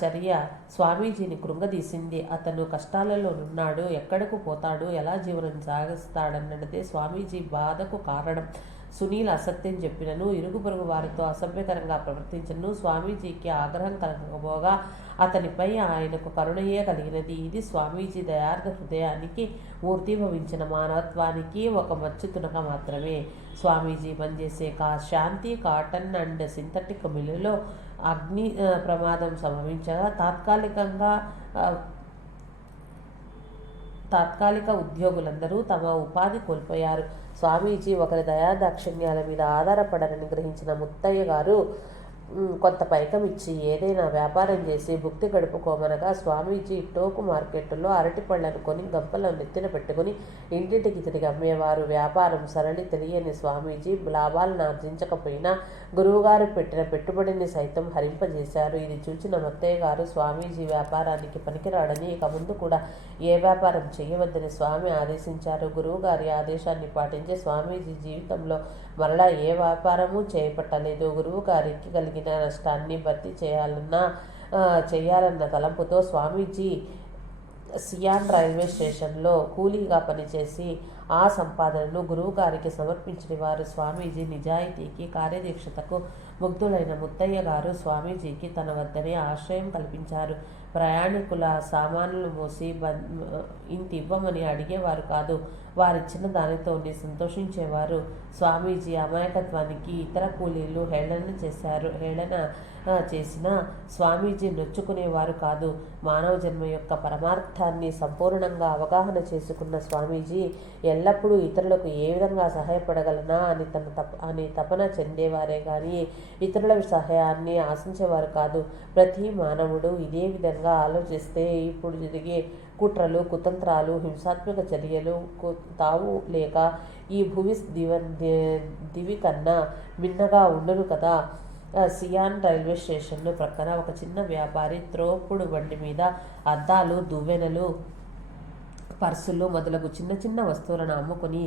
చర్య స్వామీజీని కృంగదీసింది. అతను కష్టాలలో ఉన్నాడు, ఎక్కడకు పోతాడు, ఎలా జీవనం సాగిస్తాడన్నదే స్వామీజీ బాధకు కారణం. సునీల్ అసత్యం చెప్పినను, ఇరుగు పొరుగు వారితో అసభ్యకరంగా ప్రవర్తించను స్వామీజీకి ఆగ్రహం కలగకపోగా అతనిపై ఆయనకు కరుణయే కలిగినది. ఇది స్వామీజీ దయార్థ హృదయానికి మూర్తిభవించిన మానవత్వానికి ఒక మచ్చు తునక మాత్రమే. స్వామీజీ పనిచేసే శాంతి కాటన్ అండ్ సింథటిక్ మిల్లులో అగ్ని ప్రమాదం సంభవించగా తాత్కాలిక ఉద్యోగులందరూ తమ ఉపాధి కోల్పోయారు. స్వామీజీ ఒకరి దయాదాక్షిణ్యాల మీద ఆధారపడరని గ్రహించిన ముత్తయ్య గారు కొంత పైకం ఇచ్చి ఏదైనా వ్యాపారం చేసి భుక్తి గడుపుకోమనగా స్వామీజీ టోకు మార్కెట్లో అరటి పళ్లను కొని గంపలను నెత్తిన పెట్టుకుని ఇంటింటికి తిరిగి అమ్మేవారు. వ్యాపారం సరళి తెలియని స్వామీజీ లాభాలను ఆర్జించకపోయినా గురువుగారు పెట్టిన పెట్టుబడిని సైతం హరింపజేశారు. ఇది చూసిన ముత్తయ్య గారు స్వామీజీ వ్యాపారానికి పనికిరాడని ఇక ముందు కూడా ఏ వ్యాపారం చేయవద్దని స్వామి ఆదేశించారు. గురువుగారి ఆదేశాన్ని పాటించి స్వామీజీ జీవితంలో మరలా ఏ వ్యాపారము చేపట్టలేదు. గురువు గారికి కలిగిన నష్టాన్ని భర్తీ చేయాలన్న తలంపుతో స్వామీజీ సియాన్ రైల్వే స్టేషన్లో కూలీగా పనిచేసి ఆ సంపాదనను గురువుగారికి సమర్పించిన వారు. స్వామీజీ నిజాయితీకి, కార్యదీక్షతకు ముగ్ధులైన ముత్తయ్య గారు స్వామీజీకి తన వద్దనే ఆశ్రయం కల్పించారు. ప్రయాణికుల సామాన్లు మోసి ఇంత ఇవ్వమని అడిగేవారు కాదు, వారిచ్చిన దానితోనే సంతోషించేవారు. స్వామీజీ అమాయకత్వానికి ఇతర కూలీలు హేళన చేసిన స్వామీజీ నొచ్చుకునేవారు కాదు. మానవ జన్మ యొక్క పరమార్థాన్ని సంపూర్ణంగా అవగాహన చేసుకున్న స్వామీజీ ఎల్లప్పుడూ ఇతరులకు ఏ విధంగా సహాయపడగలనా అని తపన చెందేవారే కానీ ఇతరుల సహాయాన్ని ఆశించేవారు కాదు. ప్రతి మానవుడు ఇదే విధంగా ఆలోచిస్తే ఇప్పుడు జరిగే కుట్రలు, కుతంత్రాలు, హింసాత్మక చర్యలు తావు లేక ఈ దివి కన్నా మిన్నగా ఉండును కదా. సియాన్ రైల్వే స్టేషన్ ప్రక్కన ఒక చిన్న వ్యాపారి త్రోపుడు బండి మీద అద్దాలు, దువ్వెనలు, పర్సులు మొదలగు చిన్న చిన్న వస్తువులను అమ్ముకుని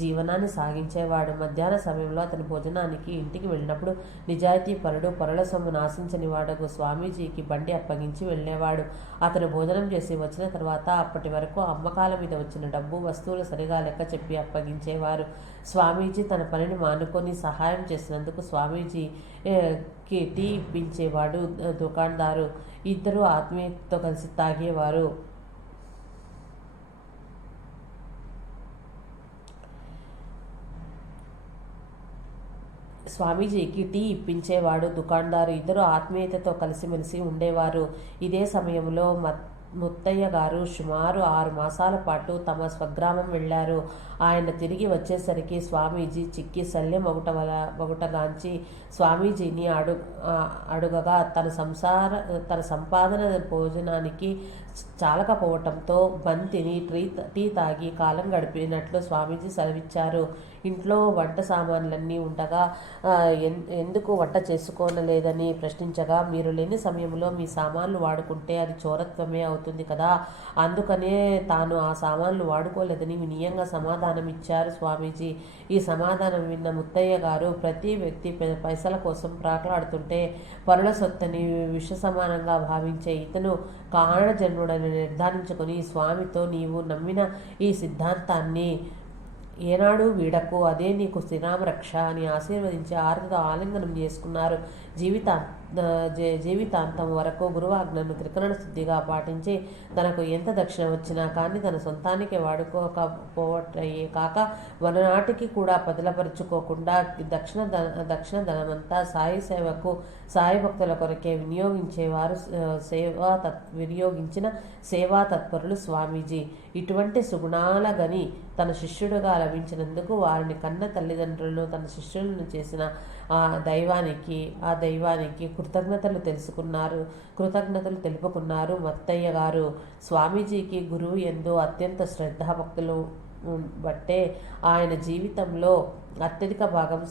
జీవనాన్ని సాగించేవాడు. మధ్యాహ్న సమయంలో అతని భోజనానికి ఇంటికి వెళ్ళినప్పుడు నిజాయితీ పరుడు, పరుల సొమ్ము నాశించని వాడకు స్వామీజీకి బండి అప్పగించి వెళ్ళేవాడు. అతను భోజనం చేసి వచ్చిన తర్వాత అప్పటి వరకు అమ్మకాల మీద వచ్చిన డబ్బు, వస్తువులు సరిగా లెక్క చెప్పి అప్పగించేవారు. స్వామీజీ తన పనిని మానుకొని సహాయం చేసినందుకు స్వామీజీకి టీ ఇప్పించేవాడు దుకాణదారు. ఇద్దరు ఆత్మీయతతో కలిసి తాగేవారు. స్వామీజీకి టీ ఇప్పించేవాడు దుకాణదారు. ఇద్దరు ఆత్మీయతతో కలిసిమెలిసి ఉండేవారు. ఇదే సమయంలో ముత్తయ్య గారు సుమారు 6 మాసాల పాటు తమ స్వగ్రామం వెళ్ళారు. ఆయన తిరిగి వచ్చేసరికి స్వామీజీ చిక్కి శల్యం ఒకటగాంచి స్వామీజీని అడుగగా తన సంపాదన భోజనానికి చాలకపోవటంతో బంతిని టీ తాగి కాలం గడిపినట్లు స్వామీజీ సెలవిచ్చారు. ఇంట్లో వంట సామాన్లన్నీ ఉండగా ఎందుకు వంట చేసుకోనలేదని ప్రశ్నించగా, మీరు లేని సమయంలో మీ సామాన్లు వాడుకుంటే అది చోరత్వమే అవుతుంది కదా, అందుకనే తాను ఆ సామాన్లు వాడుకోలేదని వినయంగా సమాధానం ఇచ్చారు స్వామీజీ. ఈ సమాధానం విన్న ముత్తయ్య గారు ప్రతి వ్యక్తి పైసల కోసం ప్రాకులాడుతుంటే పరుల సొత్తని విష సమానంగా భావించే ఇతను కారణ జన్ముడని నిర్ధారించుకొని స్వామితో నీవు నమ్మిన ఈ సిద్ధాంతాన్ని ఏనాడు వీడకు, అదే నీకు శ్రీరామరక్ష అని ఆశీర్వదించి ఆరుతో ఆలింగనం చేసుకున్నారు. జీవితాంతం వరకు గురువాజ్ఞను త్రికరణ శుద్ధిగా పాటించి తనకు ఎంత దక్షిణ వచ్చినా కానీ తన సొంతానికి వాడుకోకపోవటయే కాక వననాటికి కూడా పదిలపరుచుకోకుండా దక్షిణ ధనమంతా సాయి భక్తుల కొరకే వినియోగించిన సేవా తత్పరులు స్వామీజీ. ఇటువంటి సుగుణాల గని తన శిష్యుడుగా లభించినందుకు వారిని కన్న తల్లిదండ్రులను తన శిష్యులను చేసిన ఆ దైవానికి కృతజ్ఞతలు తెలుపుకున్నారు మత్తయ్య గారు. స్వామీజీకి గురువు యందు అత్యంత శ్రద్ధాభక్తులు బట్టే ఆయన జీవితంలో అత్యధిక భాగం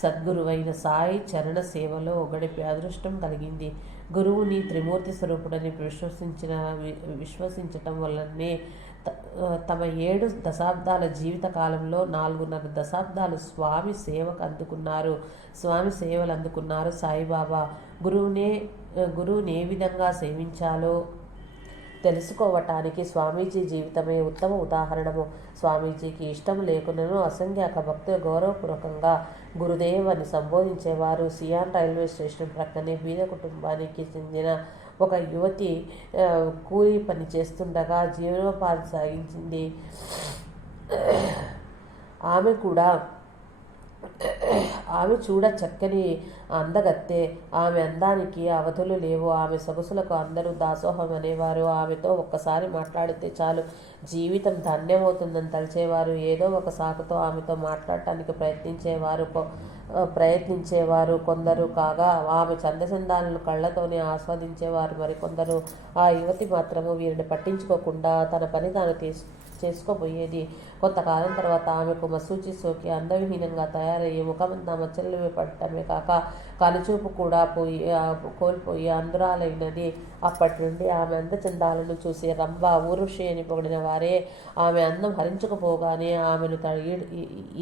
సద్గురువైన సాయి చరణ సేవలో గడిపే అదృష్టం కలిగింది. గురువుని త్రిమూర్తి స్వరూపుడని విశ్వసించటం వల్లనే తమ 7 దశాబ్దాల జీవిత కాలంలో 4.5 దశాబ్దాలు స్వామి సేవలు అందుకున్నారు సాయిబాబా. గురువుని ఏ విధంగా సేవించాలో తెలుసుకోవటానికి స్వామీజీ జీవితమే ఉత్తమ ఉదాహరణము. స్వామీజీకి ఇష్టం లేకున్నను అసంఖ్యాక భక్తులు గౌరవపూర్వకంగా గురుదేవ్ అని సంబోధించేవారు. సియాన్ రైల్వే స్టేషన్ ప్రక్కనే బీద కుటుంబానికి చెందిన ఒక యువతి కూలీ పని చేస్తుండగా జీవనోపాధి సాగించింది. ఆమె చూడ చక్కని అందగత్తె. ఆమె అందానికి అవధులు లేవు. ఆమె సొగసులకు అందరూ దాసోహం అనేవారు. ఆమెతో ఒక్కసారి మాట్లాడితే చాలు జీవితం ధన్యమవుతుందని తలచేవారు. ఏదో ఒక సాకుతో ఆమెతో మాట్లాడటానికి ప్రయత్నించేవారు కొందరు. కాగా ఆమె చందచందాలను కళ్ళతోనే ఆస్వాదించేవారు మరికొందరు. ఆ యువతి మాత్రము వీరిని పట్టించుకోకుండా తన పని తాను చేసుకోబోయేది. కొంతకాలం తర్వాత ఆమెకు మసూచి సోకి అందవిహీనంగా తయారయ్యి ముఖమంతా మచ్చలు పడటమే కాక కనుచూపు కూడా కోల్పోయి అందురాలైనది. అప్పటి నుండి ఆమె అందచందాలను చూసి రంభ ఊర్వశి అని పొగిడిన వారే ఆమె అందం హరించుకుపోగానే ఆమెను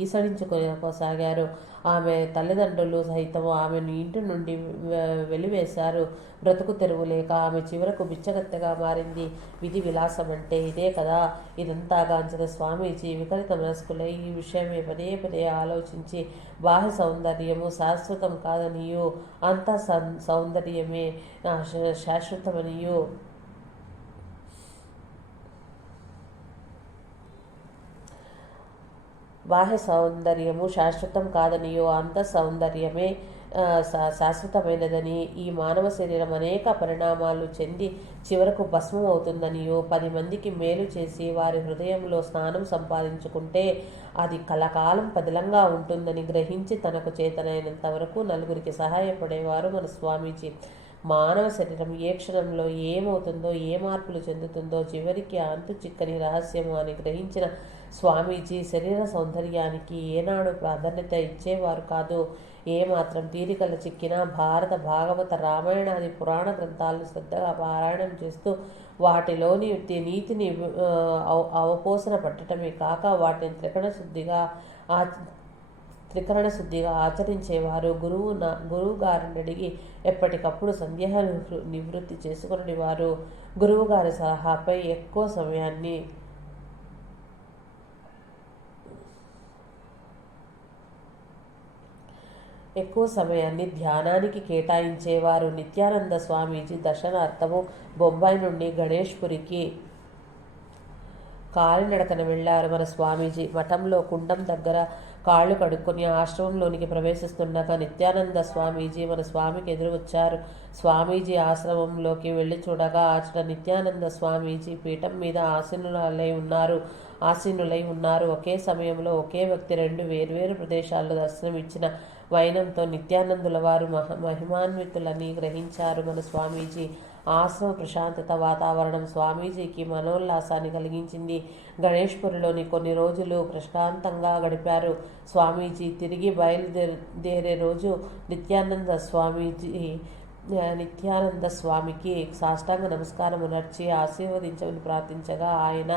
ఈసడించుకోసాగారు. ఆమె తల్లిదండ్రులు సైతం ఆమెను ఇంటి నుండి వెలివేశారు. బ్రతుకు తెరువు లేక ఆమె చివరకు బిచ్చగత్తెగా మారింది. విధి విలాసం అంటే ఇదే కదా. ఇదంతా గాంచిన స్వామీజీ విపరీత మనస్కులై ఈ విషయమే పదే పదే ఆలోచించి బాహ్య సౌందర్యము శాశ్వతం కాదనియు అంత సౌందర్యమే శాశ్వతమనియు బాహ్య సౌందర్యము శాశ్వతం కాదనియో అంత సౌందర్యమే శాశ్వతమైనదని, ఈ మానవ శరీరం అనేక పరిణామాలు చెంది చివరకు భస్మం అవుతుందనియో, 10 మందికి మేలు చేసి వారి హృదయంలో స్థానం సంపాదించుకుంటే అది కలకాలం పదిలంగా ఉంటుందని గ్రహించి తనకు చేతనైనంత వరకు నలుగురికి సహాయపడేవారు మన స్వామీజీ. మానవ శరీరం ఏ క్షణంలో ఏమవుతుందో, ఏ మార్పులు చెందుతుందో చివరికి అంతు చిక్కని రహస్యము అని గ్రహించిన స్వామీజీ శరీర సౌందర్యానికి ఏనాడు ప్రాధాన్యత ఇచ్చేవారు కాదు. ఏమాత్రం తీరికల చిక్కినా భారత, భాగవత, రామాయణాది పురాణ గ్రంథాలను శ్రద్ధగా పారాయణం చేస్తూ వాటిలోని నీతిని అవపోసన పట్టడమే కాక వాటిని త్రికరణ శుద్ధిగా ఆచరించేవారు. గురువు గారిని అడిగి ఎప్పటికప్పుడు సందేహాలు నివృత్తి చేసుకుని వారు. గురువు గారి సలహాపై ఎక్కువ సమయాన్ని ధ్యానానికి కేటాయించేవారు. నిత్యానంద స్వామీజీ దర్శనార్థము బొంబాయి నుండి గణేష్పురికి కాలినడకన వెళ్లారు. మన స్వామీజీ మఠంలో కుండం దగ్గర కాళ్ళు కడుక్కొని ఆశ్రమంలోనికి ప్రవేశిస్తుండగా నిత్యానంద స్వామీజీ మన స్వామికి ఎదురు వచ్చారు. స్వామీజీ ఆశ్రమంలోకి వెళ్ళి చూడగా అచట నిత్యానంద స్వామీజీ పీఠం మీద ఆసీనులై ఉన్నారు. ఒకే సమయంలో ఒకే వ్యక్తి 2 వేర్వేరు ప్రదేశాల్లో దర్శనమిచ్చిన వైనంతో నిత్యానందుల వారు మహిమాన్వితులని గ్రహించారు మన స్వామీజీ. ఆశ్రమ ప్రశాంతత వాతావరణం స్వామీజీకి మనోల్లాసాన్ని కలిగించింది. గణేష్పురిలోని కొన్ని రోజులు ప్రశాంతంగా గడిపారు. స్వామీజీ తిరిగి బయలుదేరే రోజు నిత్యానంద స్వామికి సాష్టాంగ నమస్కారము నర్చి ఆశీర్వదించమని ప్రార్థించగా ఆయన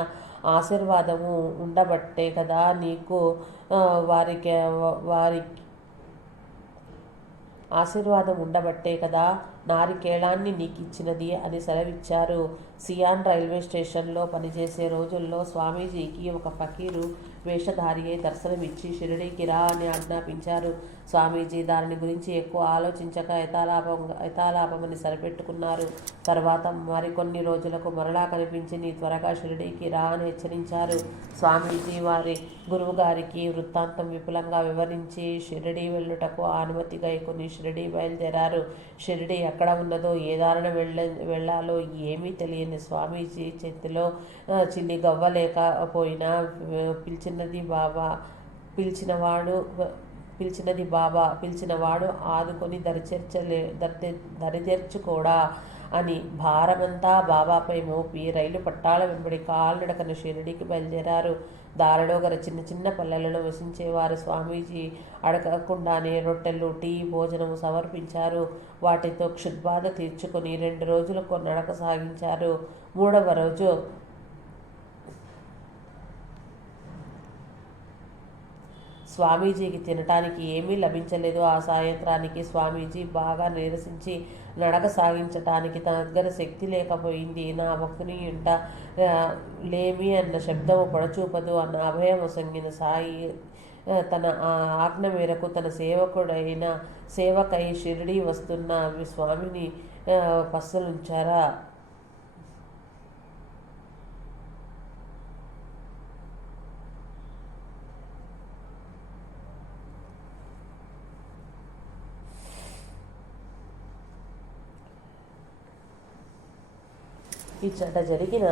ఆశీర్వాదము ఉండబట్టే కదా నీకు ఆశీర్వాదం ఉండబట్టే కదా నారికేళాన్ని నీకిచ్చినది అని సెలవిచ్చారు. సియాన్ రైల్వే స్టేషన్లో పనిచేసే రోజుల్లో స్వామీజీకి ఒక ఫకీరు వేషధారి అయి దర్శనమిచ్చి షిరిడీకి రా అని ఆజ్ఞాపించారు. స్వామీజీ దాని గురించి ఎక్కువ ఆలోచించక యథాలాపమని సరిపెట్టుకున్నారు. తర్వాత మరికొన్ని రోజులకు మరలా కనిపించి నీ త్వరగా షిరిడీకి రా అని హెచ్చరించారు. స్వామీజీ వారి గురువుగారికి వృత్తాంతం విపులంగా వివరించి షిరిడీ వెళ్ళుటకు అనుమతి గైకొని షిరిడీ బయలుదేరారు. షిరిడీ ఎక్కడ ఉన్నదో, ఏ దారిన వెళ్ళాలో ఏమీ తెలియని స్వామీజీ చేతిలో చిల్లి గవ్వలేకపోయినా పిలిచినవాడు ఆదుకొని దరితేర్చుకోడా అని భారమంతా బాబాపై మోపి రైలు పట్టాల వెంబడి కాలినడకన షిరిడీకి బయలుదేరారు. దారిలో గల చిన్న చిన్న పల్లెలలో వసించేవారు స్వామీజీ అడగకుండానే రొట్టెలు, టీ, భోజనము సమర్పించారు. వాటితో క్షుద్బాధ తీర్చుకొని 2 రోజులకు నడక సాగించారు. 3వ రోజు స్వామీజీకి తినటానికి ఏమీ లభించలేదు. ఆ సాయంత్రానికి స్వామీజీ బాగా నీరసించి నడక సాగించటానికి తన దగ్గర శక్తి లేకపోయింది. నా భక్తుని ఇంట లేమి అన్న శబ్దము పడచూపదు అన్న అభయం సంగిన సాయి తన ఆజ్ఞ మేరకు తన సేవకై షిరిడీ వస్తున్న స్వామిని పస్సులుంచారా. ఇచ్చట జరిగిన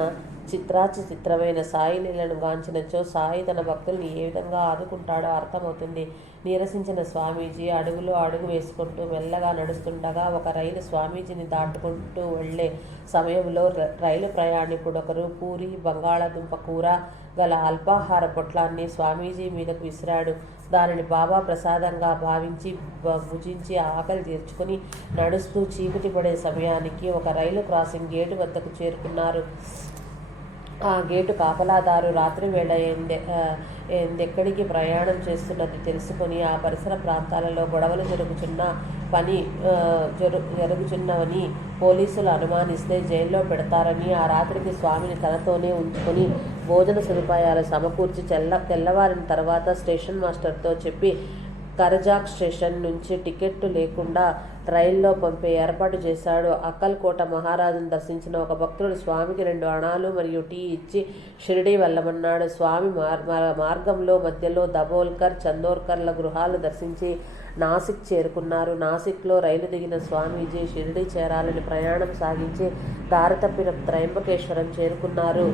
చిత్రమైన సాయి లీలను గాంచినచో సాయి తన భక్తుల్ని ఏ విధంగా ఆదుకుంటాడో అర్థమవుతుంది. నీరసించిన స్వామీజీ అడుగులో అడుగు వేసుకుంటూ మెల్లగా నడుస్తుండగా ఒక రైలు స్వామీజీని దాటుకుంటూ వెళ్లే సమయంలో రైలు ప్రయాణికుడొకరు పూరి, బంగాళాదుంప కూర గల అల్పాహార పొట్లాన్ని స్వామీజీ మీదకు విసిరాడు. దానిని బాబా ప్రసాదంగా భావించి భుజించి ఆకలి తీర్చుకుని నడుస్తూ చీకటి పడే సమయానికి ఒక రైలు క్రాసింగ్ గేటు వద్దకు చేరుకున్నారు. ఆ గేటు కాపలాదారు రాత్రి వేళ ఎక్కడికి ప్రయాణం చేస్తున్నది తెలుసుకొని ఆ పరిసర ప్రాంతాలలో గొడవలు జరుగుచున్నవని పోలీసులు అనుమానిస్తే జైల్లో పెడతారని ఆ రాత్రికి స్వామిని తనతోనే ఉంచుకొని భోజన సదుపాయాలు సమకూర్చి తెల్లవారిన తర్వాత స్టేషన్ మాస్టర్తో చెప్పి కరజాక్ స్టేషన్ నుంచి టికెట్టు లేకుండా రైల్లో పంపే ఏర్పాటు చేశాడు. అక్కల్కోట మహారాజును దర్శించిన ఒక భక్తుడు స్వామికి 2 అణాలు మరియు టీ ఇచ్చి షిరిడీ వెళ్ళమన్నాడు. స్వామి మార్గంలో మధ్యలో దబోల్కర్, చందోర్కర్ల గృహాలు దర్శించి నాసిక్ చేరుకున్నారు. నాసిక్లో రైలు దిగిన స్వామీజీ షిరిడీ చేరాలని ప్రయాణం సాగించి దారి తప్పిన త్రయంబకేశ్వరం చేరుకున్నారు.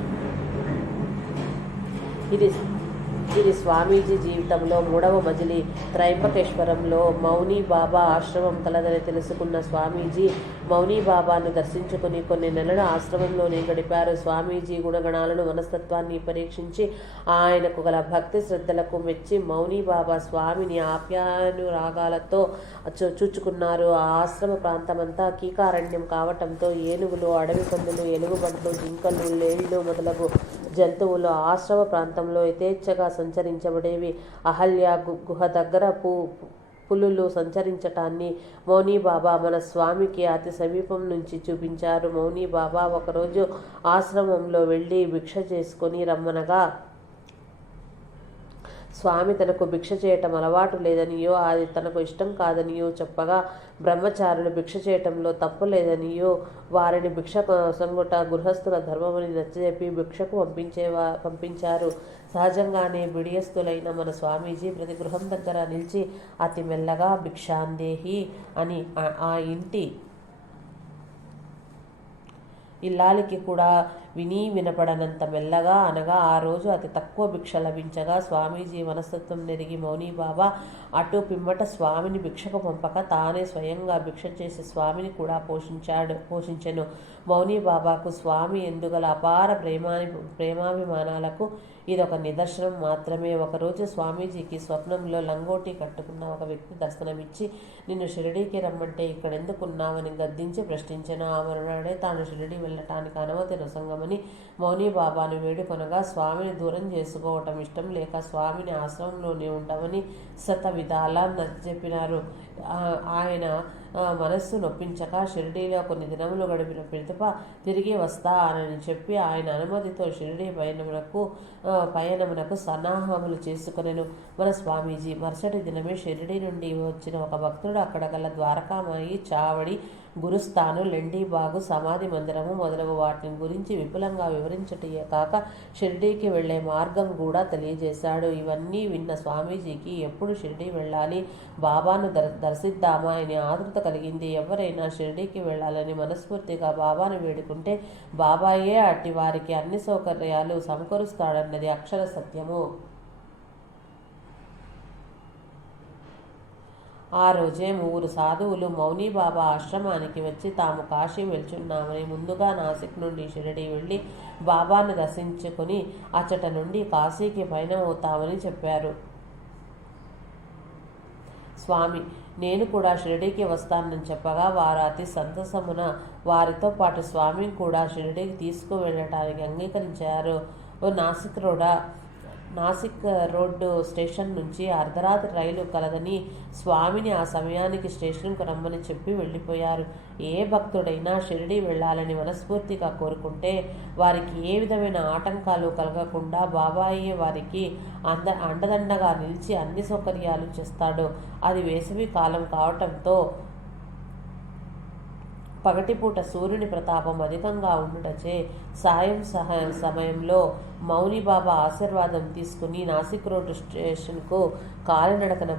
ఇది స్వామీజీ జీవితంలో 3వ మజిలీ. త్రయంబకేశ్వరంలో మౌనీ బాబా ఆశ్రమం కలదని తెలుసుకున్న స్వామీజీ మౌనీ బాబాను దర్శించుకుని కొన్ని నెలలు ఆశ్రమంలోనే గడిపారు. స్వామీజీ గుణగణాలను, మనస్తత్వాన్ని పరీక్షించి ఆయనకు గల భక్తి శ్రద్ధలకు మెచ్చి మౌనీ బాబా స్వామిని ఆప్యానురాగాలతో చూచుకున్నారు. ఆ ఆశ్రమ ప్రాంతమంతా కీకారణ్యం కావటంతో ఏనుగులు, అడవి పందులు, ఎలుగుబంట్లు, జింకలు, లేళ్లు మొదలగు జంతువులు ఆశ్రమ ప్రాంతంలో యథేచ్ఛగా సంచరించబడేవి. అహల్య గుహ దగ్గర పులులు సంచరించటాన్ని మౌనీబాబా మన స్వామికి అతి సమీపం నుంచి చూపించారు. మౌనీబాబా ఒకరోజు ఆశ్రమంలో వెళ్ళి భిక్ష చేసుకొని రమ్మనగా స్వామి తనకు భిక్ష చేయటం అలవాటు లేదనియో, అది తనకు ఇష్టం కాదనియో చెప్పగా బ్రహ్మచారులు భిక్ష చేయటంలో తప్పు లేదనియో, వారిని భిక్ష సంగుట గృహస్థుల ధర్మమని నచ్చజెప్పి భిక్షకు పంపించారు. సహజంగానే బిడియస్తులైన మన స్వామీజీ ప్రతి గృహం దగ్గర నిలిచి అతి మెల్లగా భిక్షాందేహి అని ఆ ఇంటి ఇల్లాలికి కూడా వినపడనంత మెల్లగా అనగా ఆ రోజు అతి తక్కువ భిక్ష లభించగా స్వామీజీ మనస్తత్వం నెరిగి మౌనీబాబా అటు పిమ్మట స్వామిని భిక్షకు పంపక తానే స్వయంగా భిక్ష చేసి స్వామిని కూడా పోషించెను. మౌనీబాబాకు స్వామి ఎందుగల అపార ప్రేమాభిమానాలకు ఇదొక నిదర్శనం మాత్రమే. ఒకరోజు స్వామీజీకి స్వప్నంలో లంగోటి కట్టుకున్న ఒక వ్యక్తి దర్శనమిచ్చి నిన్ను షిరిడీకి రమ్మంటే ఇక్కడెందుకున్నావని గద్దించి ప్రశ్నించెను. ఆ మరునాడే తాను షిరిడీ వెళ్ళటానికి అనుమతి నొసంగమని మౌనీబాబాను వేడుకొనగా స్వామిని దూరం చేసుకోవటం ఇష్టం లేక స్వామిని ఆశ్రమంలోనే ఉండమని శత విధాలా నచ్చజెప్పినారు. ఆయన మనస్సు నొప్పించక షిరిడీలో కొన్ని దినములు గడిపిన పిదప తిరిగి వస్తా అని చెప్పి ఆయన అనుమతితో షిరిడీ పయనమునకు సన్నాహములు చేసుకునేను మన స్వామీజీ. మరుసటి దినమే షిరిడీ నుండి వచ్చిన ఒక భక్తుడు అక్కడ గల ద్వారకామాయి, చావడి, గురుస్థాను, లెండీబాగు, సమాధి మందిరము మొదలగు వాటిని గురించి విపులంగా వివరించటయే కాక షిరిడీకి వెళ్లే మార్గం కూడా తెలియజేశాడు. ఇవన్నీ విన్న స్వామీజీకి ఎప్పుడు షిరిడీ వెళ్ళాలి, బాబాను దర్శిద్దామా అని ఆతృత కలిగింది. ఎవరైనా షిరిడీకి వెళ్ళాలని మనస్ఫూర్తిగా బాబాను వేడుకుంటే బాబాయే అట్టి వారికి అన్ని సౌకర్యాలు సమకూరుస్తాడన్నది అక్షర సత్యము. ఆ రోజే 3 సాధువులు మౌనీబాబా ఆశ్రమానికి వచ్చి తాము కాశీ వెళ్తున్నామని ముందుగా నాసిక్ నుండి షిరిడీ వెళ్ళి బాబాను దర్శించుకుని అచ్చట నుండి కాశీకి పయనమవుతామని చెప్పారు. స్వామి, నేను కూడా షిరిడీకి వస్తానని చెప్పగా వారు అతి సంతసమున వారితో పాటు స్వామిని కూడా షిరిడీకి తీసుకువెళ్ళటానికి అంగీకరించారు. నాసిక్ రోడ్డు స్టేషన్ నుంచి అర్ధరాత్రి రైలు కలదని స్వామిని ఆ సమయానికి స్టేషన్కు రమ్మని చెప్పి వెళ్ళిపోయారు. ఏ భక్తుడైనా షిరిడీ వెళ్ళాలని మనస్ఫూర్తిగా కోరుకుంటే వారికి ఏ విధమైన ఆటంకాలు కలగకుండా బాబాయే వారికి అండదండగా నిలిచి అన్ని సౌకర్యాలు చేస్తాడు. అది వేసవి కాలం కావటంతో పగటిపూట సూర్యుని ప్రతాపం అధికంగా ఉండుటచే సాయం సమయంలో మౌనీబాబా ఆశీర్వాదం తీసుకుని నాసిక్ రోడ్డు స్టేషన్కు కాలినడకన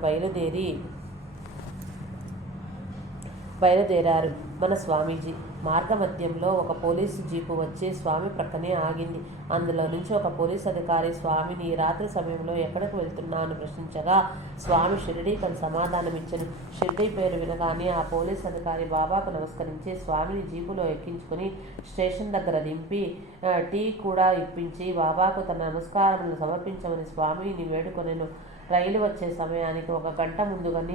బయలుదేరారు మన స్వామీజీ. మార్గమధ్యంలో ఒక పోలీసు జీపు వచ్చి స్వామి ప్రక్కనే ఆగింది. అందులో నుంచి ఒక పోలీస్ అధికారి స్వామిని రాత్రి సమయంలో ఎక్కడికి వెళ్తున్నాను ప్రశ్నించగా స్వామి షిరిడీకని సమాధానమిచ్చను. షిరిడీ పేరు వినగానే ఆ పోలీస్ అధికారి బాబాకు నమస్కరించి స్వామిని జీపులో ఎక్కించుకుని స్టేషన్ దగ్గర దింపి టీ కూడా ఇప్పించి బాబాకు తన నమస్కారములను సమర్పించమని స్వామిని వేడుకొనెను. రైలు వచ్చే సమయానికి 1 గంట ముందుగానే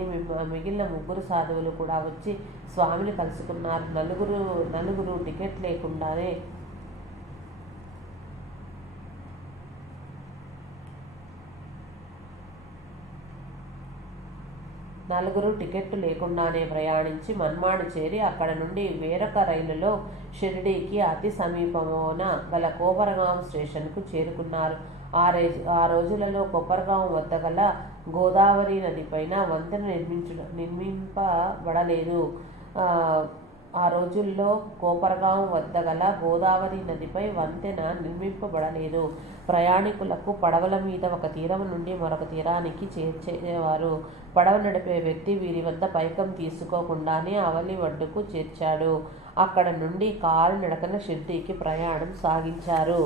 మిగిలిన 3 సాధువులు కూడా వచ్చి స్వామిని కలుసుకున్నారు. నలుగురు టికెట్ లేకుండానే ప్రయాణించి మన్మాడు చేరి అక్కడ నుండి వేరొక రైలులో షిరిడీకి అతి సమీపమున గల కోపరగాం స్టేషన్కు చేరుకున్నారు. ఆ రోజులలో కొప్పర్గాం వద్ద గల గోదావరి నది పైన వంతెన నిర్మింపబడలేదు. ఆ రోజుల్లో కోపర్గాం వద్ద గల గోదావరి నదిపై వంతెన నిర్మింపబడలేదు. ప్రయాణికులకు పడవల మీద ఒక తీరం నుండి మరొక తీరానికి చేర్చేవారు. పడవ నడిపే వ్యక్తి వీరి వద్ద పైకం తీసుకోకుండానే అవలి ఒడ్డుకు చేర్చాడు. అక్కడ నుండి కాలినడకన షిరిడీకి ప్రయాణం సాగించారు.